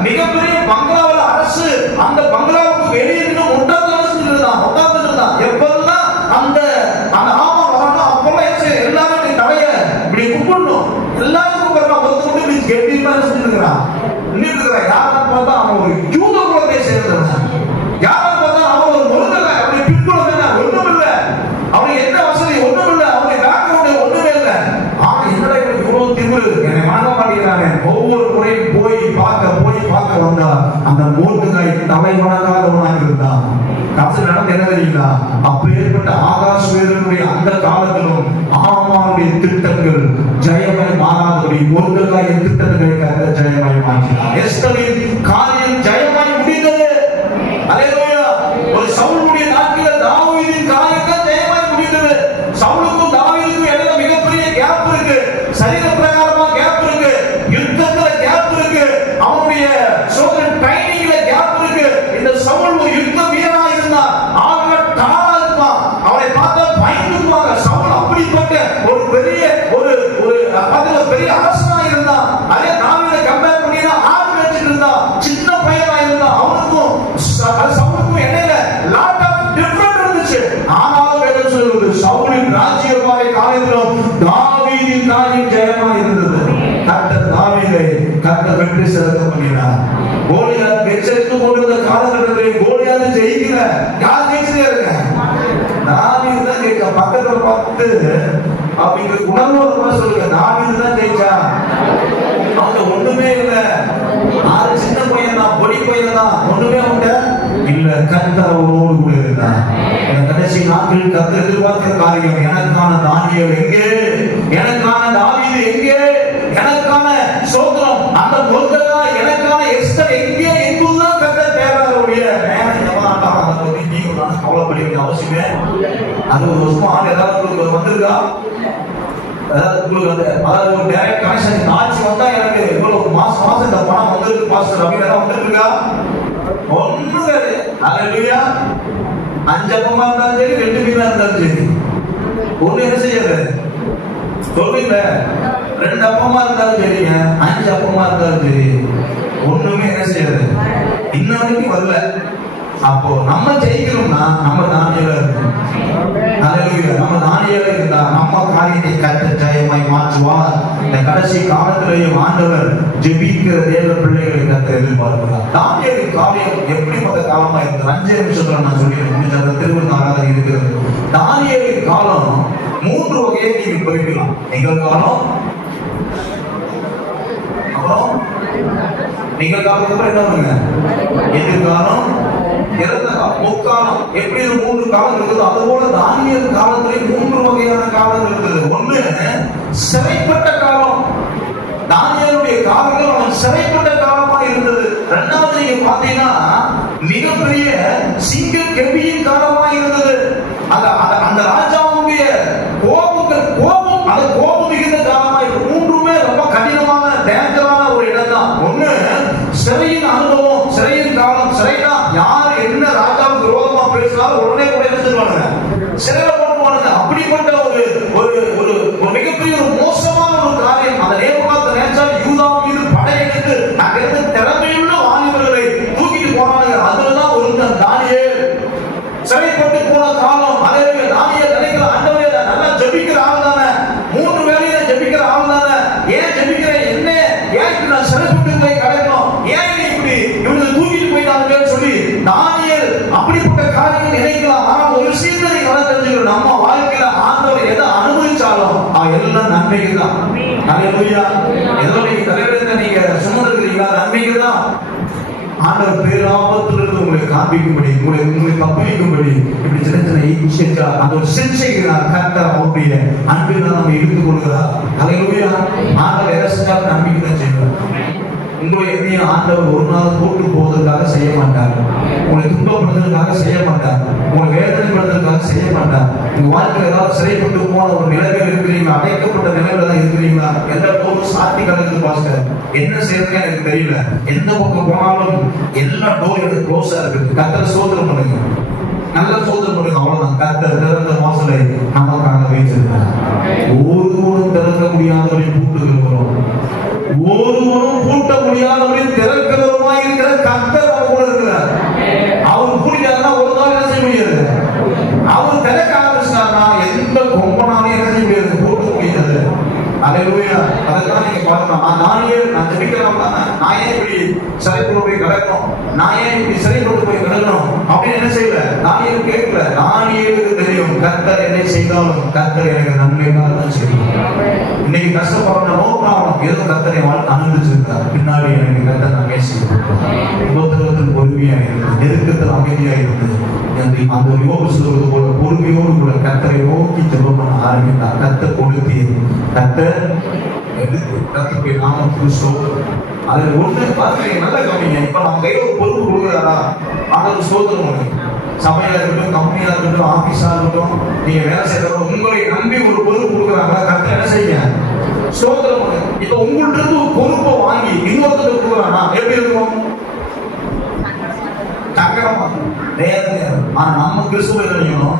மிகப்பெரிய பங்களாவில் அரசு அந்த பங்களாவுக்கு வெளியே உட்கார்ந்து இருந்தான். எப்பெல்லாம் அந்த ஆமா வரணும் அப்பெல்லாம் எல்லாரும் தலைய இப்படி கும்பிடணும். எல்லாரும் ஒருத்தர் இப்படி கெட்டியமா செஞ்சுட்டு இருக்கிறான். யாரும் பார்த்தா அவன் ஒரு யூத குலத்தை சேர்ந்தவன். யாரும் பார்த்தா அவன் ஒரு முருகன் அப்படி பின்புலம் ஒண்ணும் இல்லை. அவனுக்கு எந்த வசதி ஒண்ணும் இல்லை. அவனுக்கு பேக்ரவுண்ட் ஒண்ணுமே இல்லை. ஆனா என்னடா இவ்வளவு திமிரு என்னை வாங்க மாட்டேங்கிறாங்க. ஒவ்வொரு முறையும் போய் பார்க்க வந்தா அந்த மோர்தெகாய் தலை வணங்காதவனாக இருந்தான். காசு நடந்து என்ன தெரியுங்களா? அப்பேற்பட்ட ஆகாஸ்வேரனுடைய அந்த காலத்திலும் ஆமானுடைய திட்டங்கள் ஜெயமாய் மாறாதபடி மொர்தெகாயின் திட்டங்களை கர்த்தர் ஜெயமாய் மாற்றினார். எஸ்தரின் காரியம் ஜெயமாய் முடிந்தது. அல்லேலூயா. ஒரு சவுலுடைய நாட்களில் தாவீதின் காரியம் ஜெயமாய் முடிந்தது. சவுலுக்கும் தாவீதுக்கும் இடையில மிகப்பெரிய கேப் இருக்கு. சரீர பிரகாரமா கேப் இருக்கு. யுத்தத்துல கேப் இருக்கு. அவனுடைய சோதனை ட்ரைனிங்ல கேப் இருக்கு. இந்த சவுல் ஒரு யுத்த வீரனா இருந்தான். ஆக டாலா இருப்பான். அவனை பார்த்தா பயந்துவாங்க. சவுல் அப்படிப்பட்ட ஒரு பெரிய ஒரு அதுல பெரிய அரசனா இருந்தான். அதே தாவீதை கம்பேர் பண்ணினா ஆடு மேய்ச்சிட்டு இருந்தான். சின்ன பையனா இருந்தான். அவனுக்கும் சவுலுக்கும் இடையில லாட் ஆஃப் டிஃபரன்ஸ் இருந்துச்சு. ஆனாலும் வேதம் சொல்லுது சவுலின் ராஜ்யபார காலத்திலும் தாவீதின் காரியம் ஜெயமா இருந்தது. கர்த்தர் தாவீதை கர்த்தர் வெற்றி செலுத்த பண்ணினார். கோலியாத் எச்சரித்து கொண்டிருந்த காலகட்டத்தில் கோலியாத் ஜெயிக்கல. யார் ஜெயிச்சுட்டே இருக்க? தாவீது தான் ஜெயிச்சா. பக்கத்துல பார்த்து அவங்க உணர்வோட சொல்லுங்க, தாவீது தான் ஜெயிச்சா. அவங்க ஒண்ணுமே இல்லை. ஆறு சின்ன பையன் தான், பொடி பையன் தான், ஒண்ணுமே உண்டு இல்ல. கர்த்தர் அவரோடு கூட இருந்தார். கடைசி நாட்களில் கர்த்தர் எதிர்பார்க்கிற காரியம், எனக்கான தானியேல் எங்கே? எனக்கான தாவீது எங்கே? எனக்கான சோத்திரம் அந்த மொர்தெகாய், எனக்கான எஸ்தர் எங்கே என்பதுதான் கர்த்தர் தேவனுடைய நேரம். எவனாட்டாலும் அதை பற்றி நீங்க கவலைப்பட வேண்டிய அவசியமே. 60 வருஷமா ஆள் ஏதாவது வந்திருக்கா? அதாவது ஒரு டைரக்ட் கனெக்ஷன் ஆட்சி வந்தா எனக்கு இவ்வளவு மாசம் இந்த பணம் வந்திருக்கு பாஸ்டர் அப்படின்னு வந்துட்டு இருக்கா? ஒண்ணும் கிடையாது. அல்லேலூயா. 5 அப்பமா இருந்தாலும் சரி, 2 மீனா இருந்தாலும் சரி, ஒண்ணு என்ன செய்யாது சொல்றீங்க. 2 அப்பமா இருந்தாலும் சரிங்க, 5 அப்பமா இருந்தாலும் சரி, ஒண்ணுமே என்ன செய்யாது இன்ன வரைக்கும் வரல. அப்போ நம்ம ஜெயிக்கணும்னா நம்ம தானியேலா இருக்கணும். அல்லேலூயா. நம்ம தானியேலா இருந்தா நம்ம காரியத்தை கர்த்தர் ஜெயமாய் மாற்றுவார். இந்த கடைசி காலத்திலேயும் ஆண்டவர் ஜெபிக்கிற தேவ பிள்ளைகளை கர்த்தர் எதிர்பார்க்கிறார். தானியேலின் காரியம் எப்படிப்பட்ட காலமா இருந்தது? 5 நிமிஷத்துல நான் சொல்லிடுறேன். அந்த திருவிழா ஆராதனை இருக்கிறது. தானியேலின் காலம் 3 வகையை நீங்க போயிடலாம். நிகழ்காலம், அப்புறம் நிகழ்காலத்துக்கு அப்புறம் என்ன பண்ணுங்க? எதிர்காலம், இறந்த காலம், முக்காலம். எப்படி 3 காலம் இருக்குது, அதுபோல தானியேல் காலத்திலே 3 வகையான காலம் இருக்குது. ஒண்ணு சிறைப்பட்ட காலம். தானியேலுடைய காலங்கள் அவன் சிறைப்பட்ட காலமா இருந்தது. இரண்டாவது நீங்க பாத்தீங்கன்னா மிகப்பெரிய சிங்க கெபியின் காலமா இருந்தது. அந்த ராஜாவுடைய கோபம் அந்த கோபம் மிகுந்த காலமா இருக்கு. 3மே ரொம்ப கடினமான டேஞ்சரான ஒரு இடம் தான். ஒண்ணு சிறையின் அனுபவம், சிறையின் காலம். சிறைனா யார் என்ன ராஜாவுக்கு விரோதமா பேசினாலும் உடனே கூட என்ன செய்வாங்க? சிறையில போட்டுவானுங்க. அப்படிப்பட்ட ஒரு மிகப்பெரிய ஒரு மோசமான ஒரு காரியம். அந்த நேபுகாத்நேச்சார் நேச்சால் யூதா மீது படையெடுத்து அங்கிருந்து திறமையுள்ள வாலிபர்களை தூக்கிட்டு போனாங்க. அதுலதான் ஒருத்தன் தானியேல் சிறைப்பட்டு போன காலம். அதே தானியேல் நினைக்கிற ஆண்டவரே நல்லா ஜெபிக்கிற ஆள் தானே, 3 வேளையில ஜெபிக்கிற ஆள் தானே, ஏன் ஜெபிக்கிறேன்? என்ன ஏன் நான் சிறைப்பட்டு போய் கிடைக்கணும்? ஏன் இப்படி இவனை தூக்கிட்டு போயிட்டாங்கன்னு சொல்லி தானியேல் அப்படிப்பட்ட காரியங்கள் நினைக்கலாம். ஆனா ஒரு விஷயத்தை நீங்க நல்லா தெரிஞ்சுக்கணும். ஆண்டவர் பேராபத்திலிருந்து உங்களை காண்பிக்கும்படி, உங்களை தப்பிக்கும்படி இப்படி சின்ன சின்ன விஷயத்தை அந்த ஒரு சிகிச்சைகிறார். கர்த்தர் அவருடைய அன்பில் தான் நம்ம எடுத்துக் கொள்கிறார். அல்லேலூயா. ஆண்டவர் எதை செஞ்சாலும் நம்பிக்கை தான் செய்வார். உங்களை எதையும் ஆண்டவர் ஒரு நாள் போட்டு போவதற்காக செய்ய மாட்டார். உங்களை துன்பப்படுத்துவதற்காக செய்ய மாட்டார். உங்களை வேதனைப்படுத்துவதற்காக செய்ய மாட்டார். உங்க வாழ்க்கையில் ஏதாவது சிறைப்பட்டு போன ஒரு நிலைமையில் இருக்கிறீங்களா, அடைக்கப்பட்ட நிலையில தான் இருக்கிறீங்களா, எந்த டோரும் சாத்தி கிடக்குது பாஸ்டர், என்ன செய்யறதுன்னு எனக்கு தெரியல, எந்த பக்கம் போனாலும் எல்லா டோரும் எனக்கு க்ளோஸா இருக்குது. கர்த்தரை சோதனை பண்ணுங்க, நல்ல சோதனை பண்ணுங்க. அவ்வளவுதான். கர்த்தர் திறந்த வாசலை நமக்காக வைத்திருக்கிறார். ஒருவரும் திறக்க முடியாதவரை பூட்டுகிறோம், ஒருவரும் பூட்ட முடியாதவரை திறக்கிறவருமாய் இருக்கிற கர்த்தர் நம்ம கூட இருக்கிறார். அவர் பூட்டிட்டாருன்னா ஒரு நாள் என்ன செய்ய முடியாது. அவர் திறக்க ஆரம்பிச்சாருன்னா எந்த கொம்பனாலும் என்ன செய்ய முடியாது, பூட்ட முடியாது. அல்லேலூயா. அதெல்லாம் நீங்க பார்க்கலாம். நான் ஜெபிக்கிறவங்க நான் ஏன் இப்படி சிறைக்குள்ள போய் கிடக்கணும், நான் ஏன் இப்படி சிறைக்குள்ள போய் கிடக்கணும் அப்படின்னு என்ன செய்யல, தானியேல் கேட்கல. தானியேலுக்கு தெரியும் கர்த்தர் என்னை செய்தாலும் கர்த்தர் எனக்கு நன்மைக்காக தான் செய்யும். இன்னைக்கு கஷ்டப்படுற நோக்கம் ஏதோ கர்த்தரை வாழ்க்கை அனுமதிச்சிருக்கார். பின்னாடி எனக்கு கர்த்தர் நன்மை செய்யும். உபத்திரவத்தில் பொறுமையா இருந்து, நெருக்கத்தில் அமைதியா இருந்து, அந்த யோகு சொல்வது போல பொறுமையோடு கூட கர்த்தரை நோக்கி ஜெபம் பண்ண ஆரம்பித்தார். கர்த்தர் கொடுத்தி கர்த்தர் கர்த்தருடைய நாமத்துக்கு ஸ்தோத்திரம். அதுல ஒண்ணு பாருங்க, நல்ல கவனிங்க. இப்ப நம்ம கையில ஒரு பொறுப்பு கொடுக்குறாரா, ஆண்டவர் ஸ்தோத்திரம் பண்ணுங்க. சபையா இருக்கட்டும், கம்பெனியா இருக்கட்டும், ஆபீஸா இருக்கட்டும், நீங்க வேலை செய்யறோம், உங்களை நம்பி ஒரு பொறுப்பு கொடுக்குறாங்க. கர்த்தர் என்ன செய்ய, ஸ்தோத்திரம் பண்ணுங்க. இப்ப உங்கள்ட்ட இருந்து ஒரு பொறுப்பை வாங்கி இன்னொருத்தருக்கு கொடுக்குறானா எப்படி இருக்கும்? சங்கடமா வேதனையா. ஆனா நம்ம கிறிஸ்துவ நினைக்கணும்,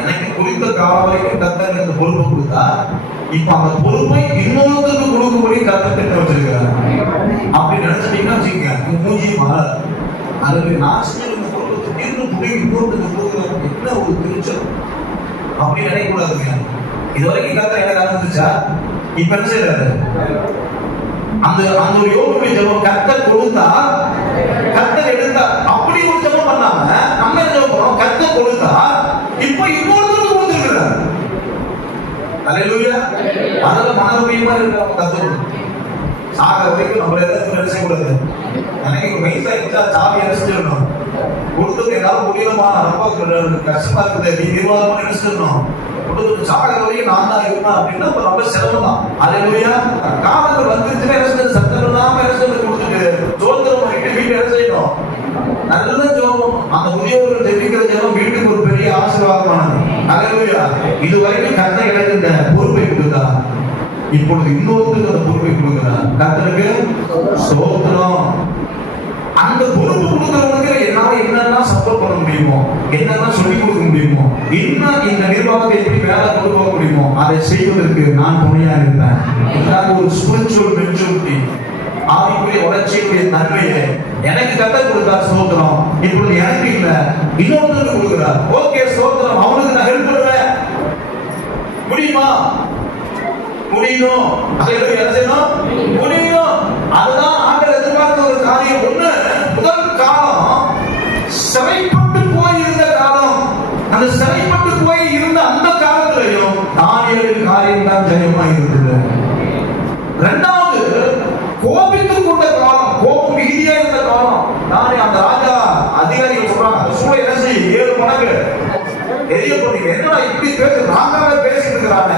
எனக்கு குறித்த காலம் வரைக்கும் கர்த்தர் இந்த பொறுப்பை கொடுத்தா இப்ப அந்த பொறுப்பை இன்னொருத்தருக்கு கொடுக்கும்படி கர்த்தர் திட்டம் வச்சிருக்கிறார். அப்படி நினைச்சிட்டீங்கன்னா வச்சுக்கோங்க, மூஞ்சி மாறாது. அதுக்கு நான் செஞ்ச இந்த பொறுப்பை திடீர்னு புடி இன்னொருத்தருக்கு கொடுக்குறாங்க, என்ன ஒரு திருச்சல் அப்படி நினைக்கக்கூடாதுங்க. இது வரைக்கும் கர்த்தர் எனக்கு ஆரம்பிச்சா இப்ப என்ன செய்யறாரு, அந்த ஒரு யோகமே ஜெபம் கர்த்தர் கொடுத்தா கர்த்தர் எடுத்தா அப்படி ஒரு ஜெபம் பண்ணாம நம்ம என்ன ஜெபம் பண்ணோம், கர்த்தர் கொடுத்தா இப்ப இன்னொருத்தருக்கு கொடுத்துருக்கிறார். அல்லேலூயா. அதெல்லாம் மனோபியமா இருக்கு. நம்ம கத்துக்கணும். சாக வரைக்கும் நம்மள எதாவது நினைச்ச கூடாது. எனக்கு வயசா இருந்தா சாவி அரைச்சிடணும், கொடுத்தது ஏதாவது முடியலமா, ரொம்ப கஷ்டமா இருக்குது, நீ நிர்வாகமா நினைச்சிடணும், கொடுத்தது சாக வரைக்கும் நான் தான் இருப்பேன் அப்படின்னா ரொம்ப சிரமம் தான். அல்லேலூயா. காலங்கள் வந்துருச்சுன்னா என்ன சத்தம் இல்லாம என்ன கொடுத்துட்டு சோதனை பண்ணிட்டு வீட்டு என்ன செய்யணும், நல்ல ஜெபம். அந்த முதியோர்கள் ஜெபிக்கிற ஜெபம் வீட்டுக்கு ஒரு பெரிய ஆசீர்வாதமானது. அல்லேலூயா. இதுவரைக்கும் கர்த்தர் எனக்கு இந்த பொறுப்பை கொடுத்தா இப்பொழுது இன்னொருத்தருக்கு அந்த பொறுப்பை கொடுக்கிறார். கர்த்தருக்கு ஸ்தோத்திரம். அந்த பொறுப்பு கொடுக்கிறவங்களுக்கு என்னால என்னெல்லாம் சப்போர்ட் பண்ண முடியுமோ, என்னெல்லாம் சொல்லிக் கொடுக்க முடியுமோ, இன்னும் இந்த நிர்வாகத்தை எப்படி மேல கொண்டு போக முடியுமோ அதை செய்வதற்கு நான் துணையா இருப்பேன். இதுதான் ஒரு ஸ்பிரிச்சுவல் மெச்சூரிட்டி, ஆவிக்குரிய வளர்ச்சியுடைய தன்மையை எனக்கு கர்த்தர் கொடுத்தார். ஸ்தோத்திரம். இப்பொழுது எனக்கு இல்ல, இன்னொருத்தருக்கு கொடுக்கிறார். ஓகே ஸ்தோத்திரம். அவனுக்கு நான் ஹெல்ப் பண்ணுவேன். முடியுமா? முடியும். என்ன செய்யணும்? முடியும். அதுதான் ஆண்டவர் எதிர்பார்த்த ஒரு காரியம். ஒண்ணு, முதல் காலம் சிறைப்பட்டு போய் இருந்த காலம். அந்த சிறைப்பட்டு போய் இருந்த அந்த காலத்திலையும் தானியேலின் காரியம் தான் ஜெயமா இருந்தது. இரண்டாவது, கோபித்துக் கொண்ட காலம், கோபம் மிகுதியா இருந்த காலம். நானே அந்த ராஜா அதிகாரிகள் சொல்றாங்க, அந்த சூழலை என்ன செய்ய 7 மடங்கு எரிய போனீங்க. என்னடா இப்படி பேசு, ராங்காவே பேசிட்டு இருக்கிறாங்க,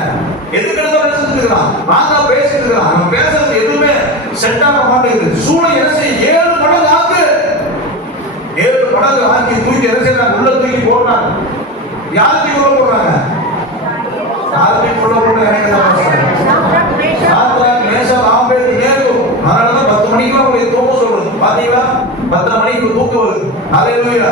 எதுக்கு பேசிட்டு இருக்கிறான், ராங்கா பேசிட்டு இருக்கிறான், அவன் பேசுறது எதுவுமே செட் ஆக மாட்டேங்குது. சூழலை என்ன செய்ய 7 மடங்கு ஆக்கு, 7 மடங்கு ஆக்கி தூக்கி என்ன செய்யறாங்க, உள்ள தூக்கி போடுறாங்க. யாருக்கு உள்ள போடுறாங்க? யாருக்கு உள்ள போடுறாங்க? அதனாலதான் 10 மணிக்கு உங்களுக்கு தூக்க சொல்றது. பாத்தீங்களா, 10 மணிக்கு தூக்க வருது. அல்லேலூயா.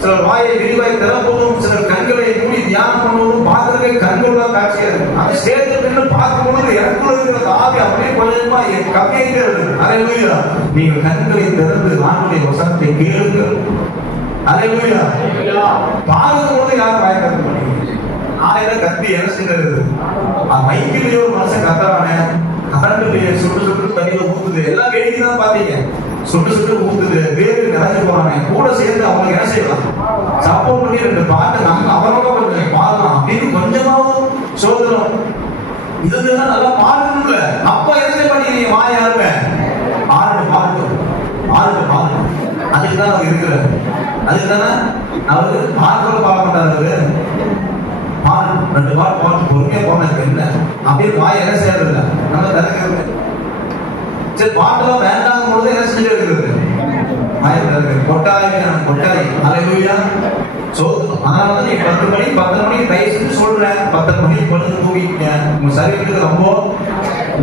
சிலர் வாயை விரிவாய் திறப்பதும், சிலர் கண்களை மூடி தியானம் பண்ணுவதும் பார்க்கறதுக்கு கண்கொள்ளா காட்சியா இருக்கு. அந்த ஸ்டேஜில் நின்று பார்க்கும் பொழுது எனக்குள்ள இருக்கிற ஆவி அப்படியே கொஞ்சமா கம்மியாயிட்டே இருக்கு. அல்லேலூயா. நீங்க கண்களை திறந்து ஆண்டுடைய வசனத்தை கேளுங்கள். அல்லேலூயா. பார்க்கும் போது யாரும் பயன்படுத்த மாட்டீங்க. நாளையில கத்தி என்ன செய்யறது, மைக்கிலேயே ஒரு மனுஷன் கத்துறானே, கரண்ட்லயே சுட்டு சுட்டு தண்ணியில ஊத்துது, எல்லாம் வேடிக்கை தான் பாத்தீங்க. சுட்டு சுட்டு ஊத்துது, வேறு நிறைஞ்சு போறானே, கூட சேர்ந்து அவங்களுக்கு என்ன செய்யலாம், சப்போர்ட் பண்ணி 2 பாட்டு நம்ம அவரோட கொஞ்சம் பாடலாம் அப்படின்னு கொஞ்சமாவும் சோதனம். இதுதான் நல்லா பாடணும்ல. அப்ப என்ன பண்ணிக்கிறீங்க, யாருமே பாட்டு பாட்டு பாட்டு அதுதான் அவர் இருக்கிறார். அதுதானே அவரு பாடல பாட மாட்டார். அவரு பால் 2 பால் போட்டு பொறுமையா போனது என்ன அப்படியே வாய் என்ன செய்யறது நம்ம தடுக்கிறது. சரி பாட்டெல்லாம் வேண்டாம் பொழுது என்ன செஞ்சு இருக்கிறது கொட்டாய் அல்லேலூயா. சோ அதனால நீ 10 மணிக்கு தயவு செஞ்சு சொல்றேன், 10 மணிக்கு பொழுது தூங்கிங்க. உங்க சரீரத்துக்கு ரொம்ப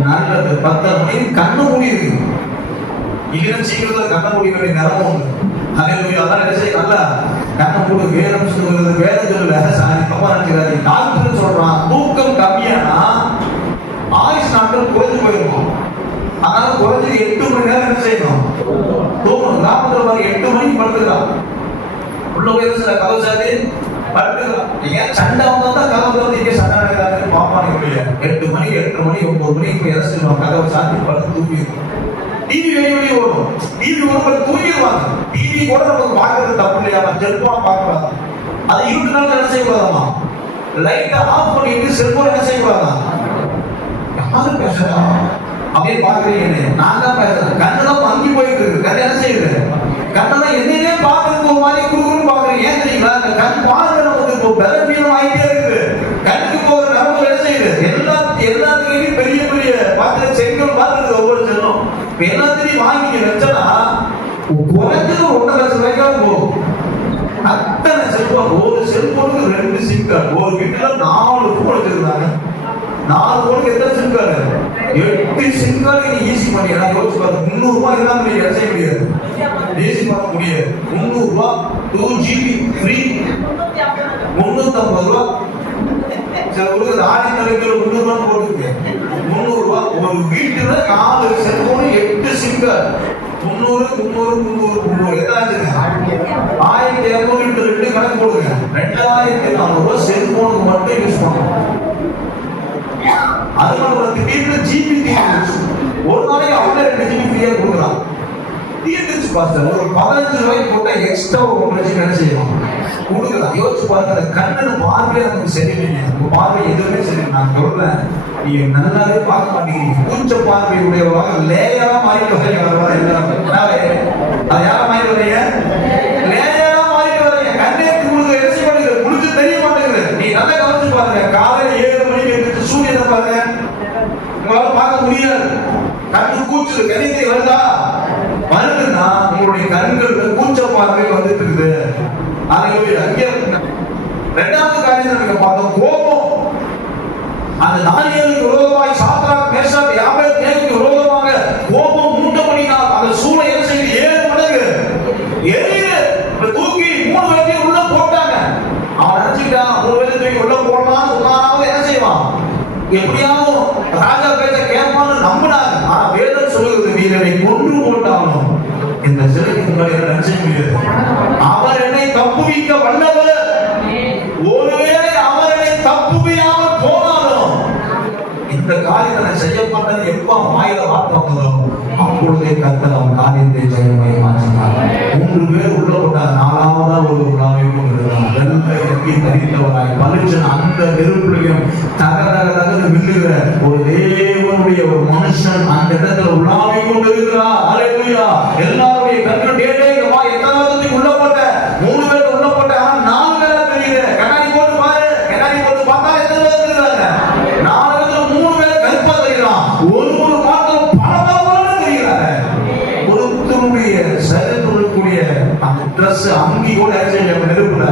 நல்லது. 10 மணிக்கு கண்ணு மூடி இருக்கு. இன்னும் சீக்கிரத்துல கண்ண மூடி வேண்டிய நேரம் உண்டு. அல்லேலூயா. அதான் என்ன செய்ய நல்லா கண்ண மூடு. வேதம் சொல்லுகிறது, வேதம் சொல்லல சாரி தப்பா நினைச்சுக்காது. டாக்டர் சொல்றான் தூக்கம் கம்மியானா ஆயுஷ் நாட்கள் குறைஞ்சு போயிருக்கும். அதனால குறைஞ்சது 8 மணி நேரம் என்ன செய்யணும் தூங்கணும். கிராமத்துல மாதிரி 8 மணிக்கு படுத்துக்கலாம். உள்ள போய் சில கதவு சாத்தி படுத்துக்கலாம். நீங்க சண்டை வந்தா கதவு வந்து இங்கே சண்டை நடக்கிறாங்க பாப்பானுக்கு இல்லையா. 8 மணி 8:30 மணி 9 மணிக்கு என்ன செய்வாங்க கதவை சாத்தி படுத்து தூங்கிடுவோம். டிவி வெளியே ஓடும். டிவி ஓடும் தூங்கிடுவாங்க. டிவி கூட நமக்கு பார்க்கறது தப்பு இல்லையா, செல்போனை பார்க்கக்கூடாது. அது இருட்டுனால என்ன செய்யக்கூடாதாமா, லைட்டை ஆஃப் பண்ணிட்டு செல்போன் என்ன செய்யக்கூடாதா. யாரும் பேசுறா அப்படியே பாக்குறீங்க, நான் தான் பேசுறேன். கண்ணெல்லாம் மங்கி போயிட்டு இருக்கு. கண்ணு என்ன செய்யுது, கண்ணெல்லாம் என்னையே பார்க்கறதுக்கு ஒரு மாதிரி குறுகுறுன்னு பாக்குறீங்க. ஏன் தெரியுங்களா, அந்த கண் பார்க்க நமக்கு இப்போ பலவீனம் ஆகிட்டே இருக்கு. கண்ணுக்கு போகிற நரம்பு என்ன செய்யுது, எல்லாத்துலயும் பெரிய பெரிய பாத்திர செங்கல் பார்க்கறது ஒவ்வொரு செல்லும். இப்ப எல்லாத்தையும் வாங்கி வச்சனா குறைஞ்சது 1.5 லட்சம் ரூபாய்க்கு போகும். அத்தனை செல்போன், ஒரு செல்போனுக்கு 2 சிம் கார்டு. ஒரு வீட்டுல 4 போன் வச்சிருக்காங்க. 4 போனுக்கு எத்தனை சிம் கார்டு, 8 சிம் கார்டு. நீ ஈஸி பண்ணி யோசிச்சு பாருங்க. 300 ரூபாய் இல்லாம நீங்க செய்ய முடியாது, ஈஸி பண்ண முடியாது. 300 ரூபாய் 2 GB ஃப்ரீ, 350 ரூபாய். சில ஊருக்கு ஆடி தலைவர் 300 ரூபாய் போட்டுருக்கு. 300 ரூபாய் ஒரு வீட்டுல 4 செல்போன் 8 சிம் கார்டு. 300 எதாச்சுங்க 1200 2 கணக்கு போடுங்க. 2400 ரூபாய் செல்போனுக்கு மட்டும் யூஸ் பண்ணணும். அதுக்கு ஒரு திடீர்னு ஜிபி ஒரு நாளைக்கு அவங்க 2 GB ஃப்ரீயா கொடுக்குறான். தீர்ந்துச்சு பாஸ்டர், ஒரு 15 ரூபாய்க்கு போட்டா எக்ஸ்ட்ரா ஒரு பிரச்சனை என்ன செய்யணும் கொடுக்கலாம். யோசிச்சு பாருங்க, அந்த கண்ணு பார்வையே நமக்கு சரியில்லைங்க. உங்க பார்வை எதுவுமே சரி. நான் சொல்றேன், நீங்க நல்லாவே பார்க்க மாட்டேங்கிறீங்க. கூச்ச பார்வை உடையவராக லேயரா மாறிட்டு வரீங்க. அது யாரா மாறி வரீங்க, லேயரா மாறிட்டு வரீங்க. கண்ணே உங்களுக்கு என்ன செய்ய மாட்டேங்குது, குளிச்சு தெரிய மாட்டேங்குது. நீ நல்லா கவனிச்சு பாருங்க, காலையில 7 மணிக்கு எடுத்து சூரியனை பாருங்க, உங்களால பார்க்க முடியாது. கண்ணு கூச்சு கணிதை வருதா, வருதுன்னா உங்களுடைய கண்களுக்கு கூச்ச பார்வை வந்துட்டு இருக்குது. அங்கே 2வது காரியம் நீங்க பார்த்தோம், கோபம். அந்த தானியேலுக்கு விரோதமாய் சாத்ராக் மேஷாக் யாபேத்நேகோவுக்கு விரோதமாக கோபம் மூட்டபடினால் அந்த சூளை என்ன செய்யுது, 7 மடங்கு எரியுது. தூக்கி 3 பேரையும் உள்ள போட்டாங்க. அவன் நினைச்சுட்டான் 3 பேரை தூக்கி உள்ள போடலாம்னு சொன்னாலும் என்ன செய்வான், எப்படியாவது ராஜா பேச்ச கேட்பான்னு நம்பினாங்க. ஆனா வேதம் சொல்லுகிறது, வீரனை கொன்று போட்டாலும் இந்த சிலைக்கு முன்னாடி நினைச்ச முடியாது. அவர் என்னை தப்புவிக்க வல்லவர். ஒருவேளை அவர் என்னை தப்புவியாமல் போனாலும் இந்த காரியத்தை செய்யப்பட்டது எப்ப வாயில வார்த்தை வந்ததோ அப்பொழுதே கர்த்தர் அவன் காரியத்தை ஜெயமாய் மாற்றினார். 3 பேர் உள்ள போட்டார். 4வதா ஒரு உலாவை கொண்டிருந்தார். வெள்ளை கட்டி தரித்தவராய் பளிச்சன் அந்த நெருப்புலையும் தகதகதகன்னு வில்லுகிற ஒரு தேவனுடைய ஒரு மனுஷன் அந்த இடத்துல உலாவை கொண்டிருக்கிறார். அல்லேலூயா. எல்லாருடைய கண்கள் டேடேங்கமா எத்தனாவதுக்கு உள்ள போட்ட 3 பேர் உள்ள போட்ட. ஆனா 4 பேரா தெரியுது. கண்ணாடி போட்டு பாரு, கண்ணாடி போட்டு பார்த்தா எத்தனை பேர் இருக்கிறாங்க, 4 பேர்ல 3 பேர் கருப்பா தெரியுறான். ஒரு மாத்திரம் பலபலன்னு தெரியுறாங்க. ஒருத்தருடைய சரீரத்துடைய அந்த ட்ரெஸ் அங்கியோட நெருப்புல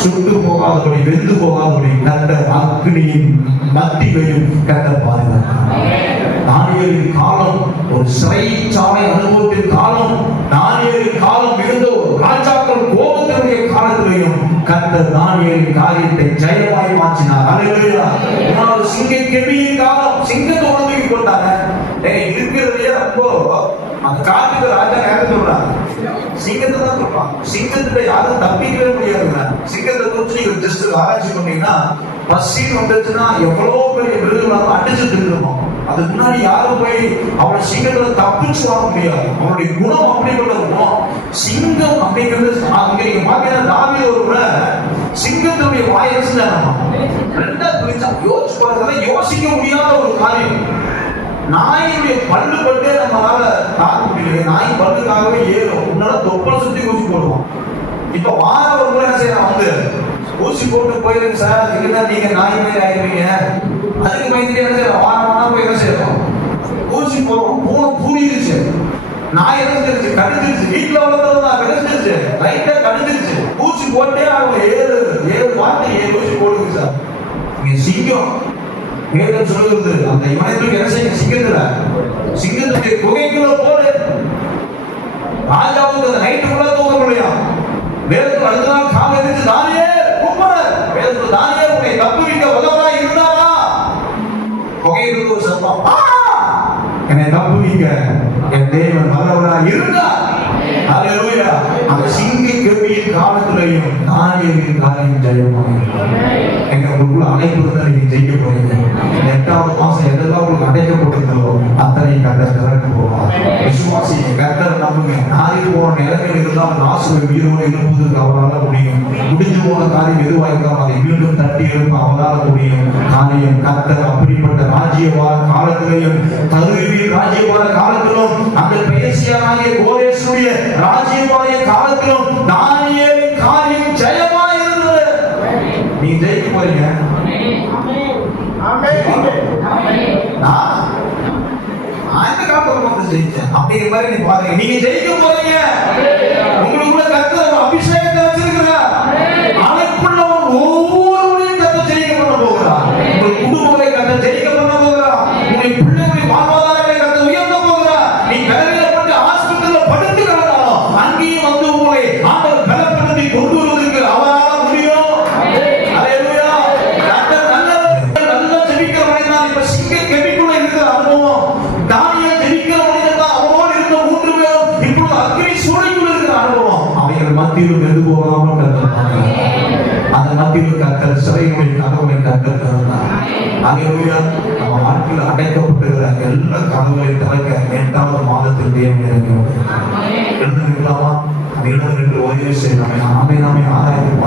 சுட்டு போகாதபடி வெந்து போகாதபடி கர்த்தர் அக்னியின் மத்தியிலையும் கர்த்தர் பாதுகாத்தார். தானியேலின் காலம் ஒரு சிறைச்சாலை அனுபவத்தின் காலம். தானியேலின் காலம் இருந்த ஒரு ராஜாக்கள் கோபத்தினுடைய காலத்திலையும் கர்த்தர் தானியேலின் காரியத்தை ஜெயமாய் மாற்றினார். அல்லேலூயா. சிங்க கெபியின் காலம், சிங்கத்தை உணர்ந்து போட்டாங்க. இருக்கிறதுலயே ரொம்ப அந்த காட்டுக்கு ராஜா யாரும் சொல்றாங்க, சிங்கத்தை தான் சொல்றாங்க. சிங்கத்துல யாரும் தப்பிக்கவே முடியாதுங்க. சிங்கத்தை குறிச்சு நீங்க ஜஸ்ட் ஆராய்ச்சி பண்ணீங்கன்னா பசின்னு வந்துச்சுன்னா எவ்வளவு பெரிய மிருகங்களாலும் அடிச்சுட்டு இருக்கணும். அதுக்கு முன்னாடி யாரும் போய் அவனை சிங்கத்துல தப்பிச்சு வாங்க முடியாது. அவனுடைய குணம் அப்படிப்பட்ட குணம். சிங்கம் அப்படிங்கிறது அங்க நீங்க பாத்தீங்கன்னா தாவீது ஒரு முறை சிங்கத்துடைய வாயசுல 2ஆ பிரிச்சா. யோசிச்சு பாருங்க, யோசிக்க முடியாத ஒரு காரியம். நாயினுடைய பல்லு பட்டே நம்மளால தாக்க முடியல. நாய் பல்லுக்காகவே ஏறும். உன்னால தொப்பலை சுத்தி ஊசி போடுவோம். இப்ப வார ஒரு முறை என்ன செய்யலாம் வந்து ஊசி போட்டு போயிருங்க சார், இல்லைன்னா நீங்க நாய் மாதிரி ஆயிருவீங்க. அதுக்கு பயந்துட்டு என்ன செய்யறோம், வாரம் போய் என்ன செய்யறோம், ஊசி போடுவோம். பூரிடுச்சு, நாய் என்ன செஞ்சிருச்சு, கடிச்சிருச்சு. வீட்டுல வளர்ந்ததுதான் கடிச்சிருச்சு, லைட்டா கடிச்சிருச்சு. ஊசி போட்டே அவங்க 7 வார்த்தை 7 ஊசி போடுங்க சார். இங்க சிங்கம் வேதம் சொல்லுது, அந்த இமயத்துக்கு என்ன செய்ய, சிங்கத்துடைய குகைக்குள்ள போடு. ராஜாவுக்கு அந்த நைட்டுக்குள்ள தூங்க முடியும். வேதத்துக்கு அடுத்த நாள் காலை எழுந்து தானியே கூப்பிட, வேதத்துக்கு தானியே உன்னை தப்புவிக்க உதவா இருந்தாரா? குகையிலிருந்து ஒரு சத்தம், என்னை தப்புவிக்க என் தேவன் வல்லவரா இருந்தார். ஹல்லேலூயா. அந்த சிங்க கெபியின் காலத்திலேயும் தானியேலின் காரியம் ஜெயமாக எங்க உங்களுக்குள்ள அழைப்பு இருந்தா நீங்க ஜெயிக்க போறீங்க. 8வது மாசம் எதெல்லாம் உங்களுக்கு அடைக்கப்பட்டிருந்தோ அத்தனை கர்த்தர் திறக்க போவார். விசுவாசிங்க, கர்த்தர் நம்புங்க. நாளைக்கு போன நிலைமையில் இருந்தால் நாசுவை உயிரோடு எழுப்புவதற்கு அவரால் முடியும். முடிஞ்சு போன காரியம் எதுவாக இருந்தாலும் அதை மீண்டும் தட்டி எழுப்ப அவரால் முடியும். காரியம் கர்த்தர் அப்படிப்பட்ட ராஜ்யவார காலத்திலேயும் தருவின் ராஜ்யவார காலத்திலும் அந்த பேசியாகிய கோரேசுடைய ராஜ்யவாரிய காலத்திலும் தானியேலின் காரியம் ஜெயமா இருந்தது. நீ ஜெயிக்க போறீங்க. அந்த காலத்துல வந்து ஜெயிச்சேன் அப்படிங்கிற மாதிரி நீ பாருங்க. நீங்க ஜெயிக்க போறீங்க. உங்களுக்குள்ள கர்த்தர் அபிஷேகத்தை வச்சிருக்கிறார். அழைப்புள்ளவன் ஒவ்வொருவரையும் கர்த்தர் ஜெயிக்க பண்ண போகிறார். உங்கள் குடும்பங்களை கர்த்தர் ஜெயிக்க பண்ண போகிறார். உங்கள் பிள்ளைகளை வாழ்வாதாரங்களை கர்த்தர் உயர்த்த போகிறார். நீ பலவீனப்பட்டு ஹாஸ்பிட்டல்ல படுத்து கிடந்தாலும் அங்கேயும் வந்து உங்களை ஆண்டவர் பலப்படுத்தி கொண்டு வருவதற்கு அவரால் முடியும். ஹல்லேலூயா. கர்த்தர் நல்ல ஜெபிக்கிற மனிதன். இப்ப சிங்க கெபிக்குள்ள இருக்கிற அனுபவம், தானியேல் ஜெபிக்கிற மனிதன் தான். அவனோடு இருந்த 3 பேரும் இப்பொழுது அக்கினி சூளைக்குள்ள இருக்கிற அனுபவம். அவைகள் மத்தியிலும் எது போகாமல் கர்த்தர் அந்த மத்தியில் கர்த்தர் சிறையுடைய கதவுகளை கர்த்தர் திறந்தார். ஹல்லேலூயா. நம்ம வாழ்க்கையில் அடைக்கப்பட்டிருக்கிற எல்லா கதவுகளையும் திறக்க 8வது மாதத்தில் தேவன் இறங்கி எழுந்து நிற்கலாமா? எழுந்து நின்று உதவி செய்யலாம். நாமே ஆராய்ந்து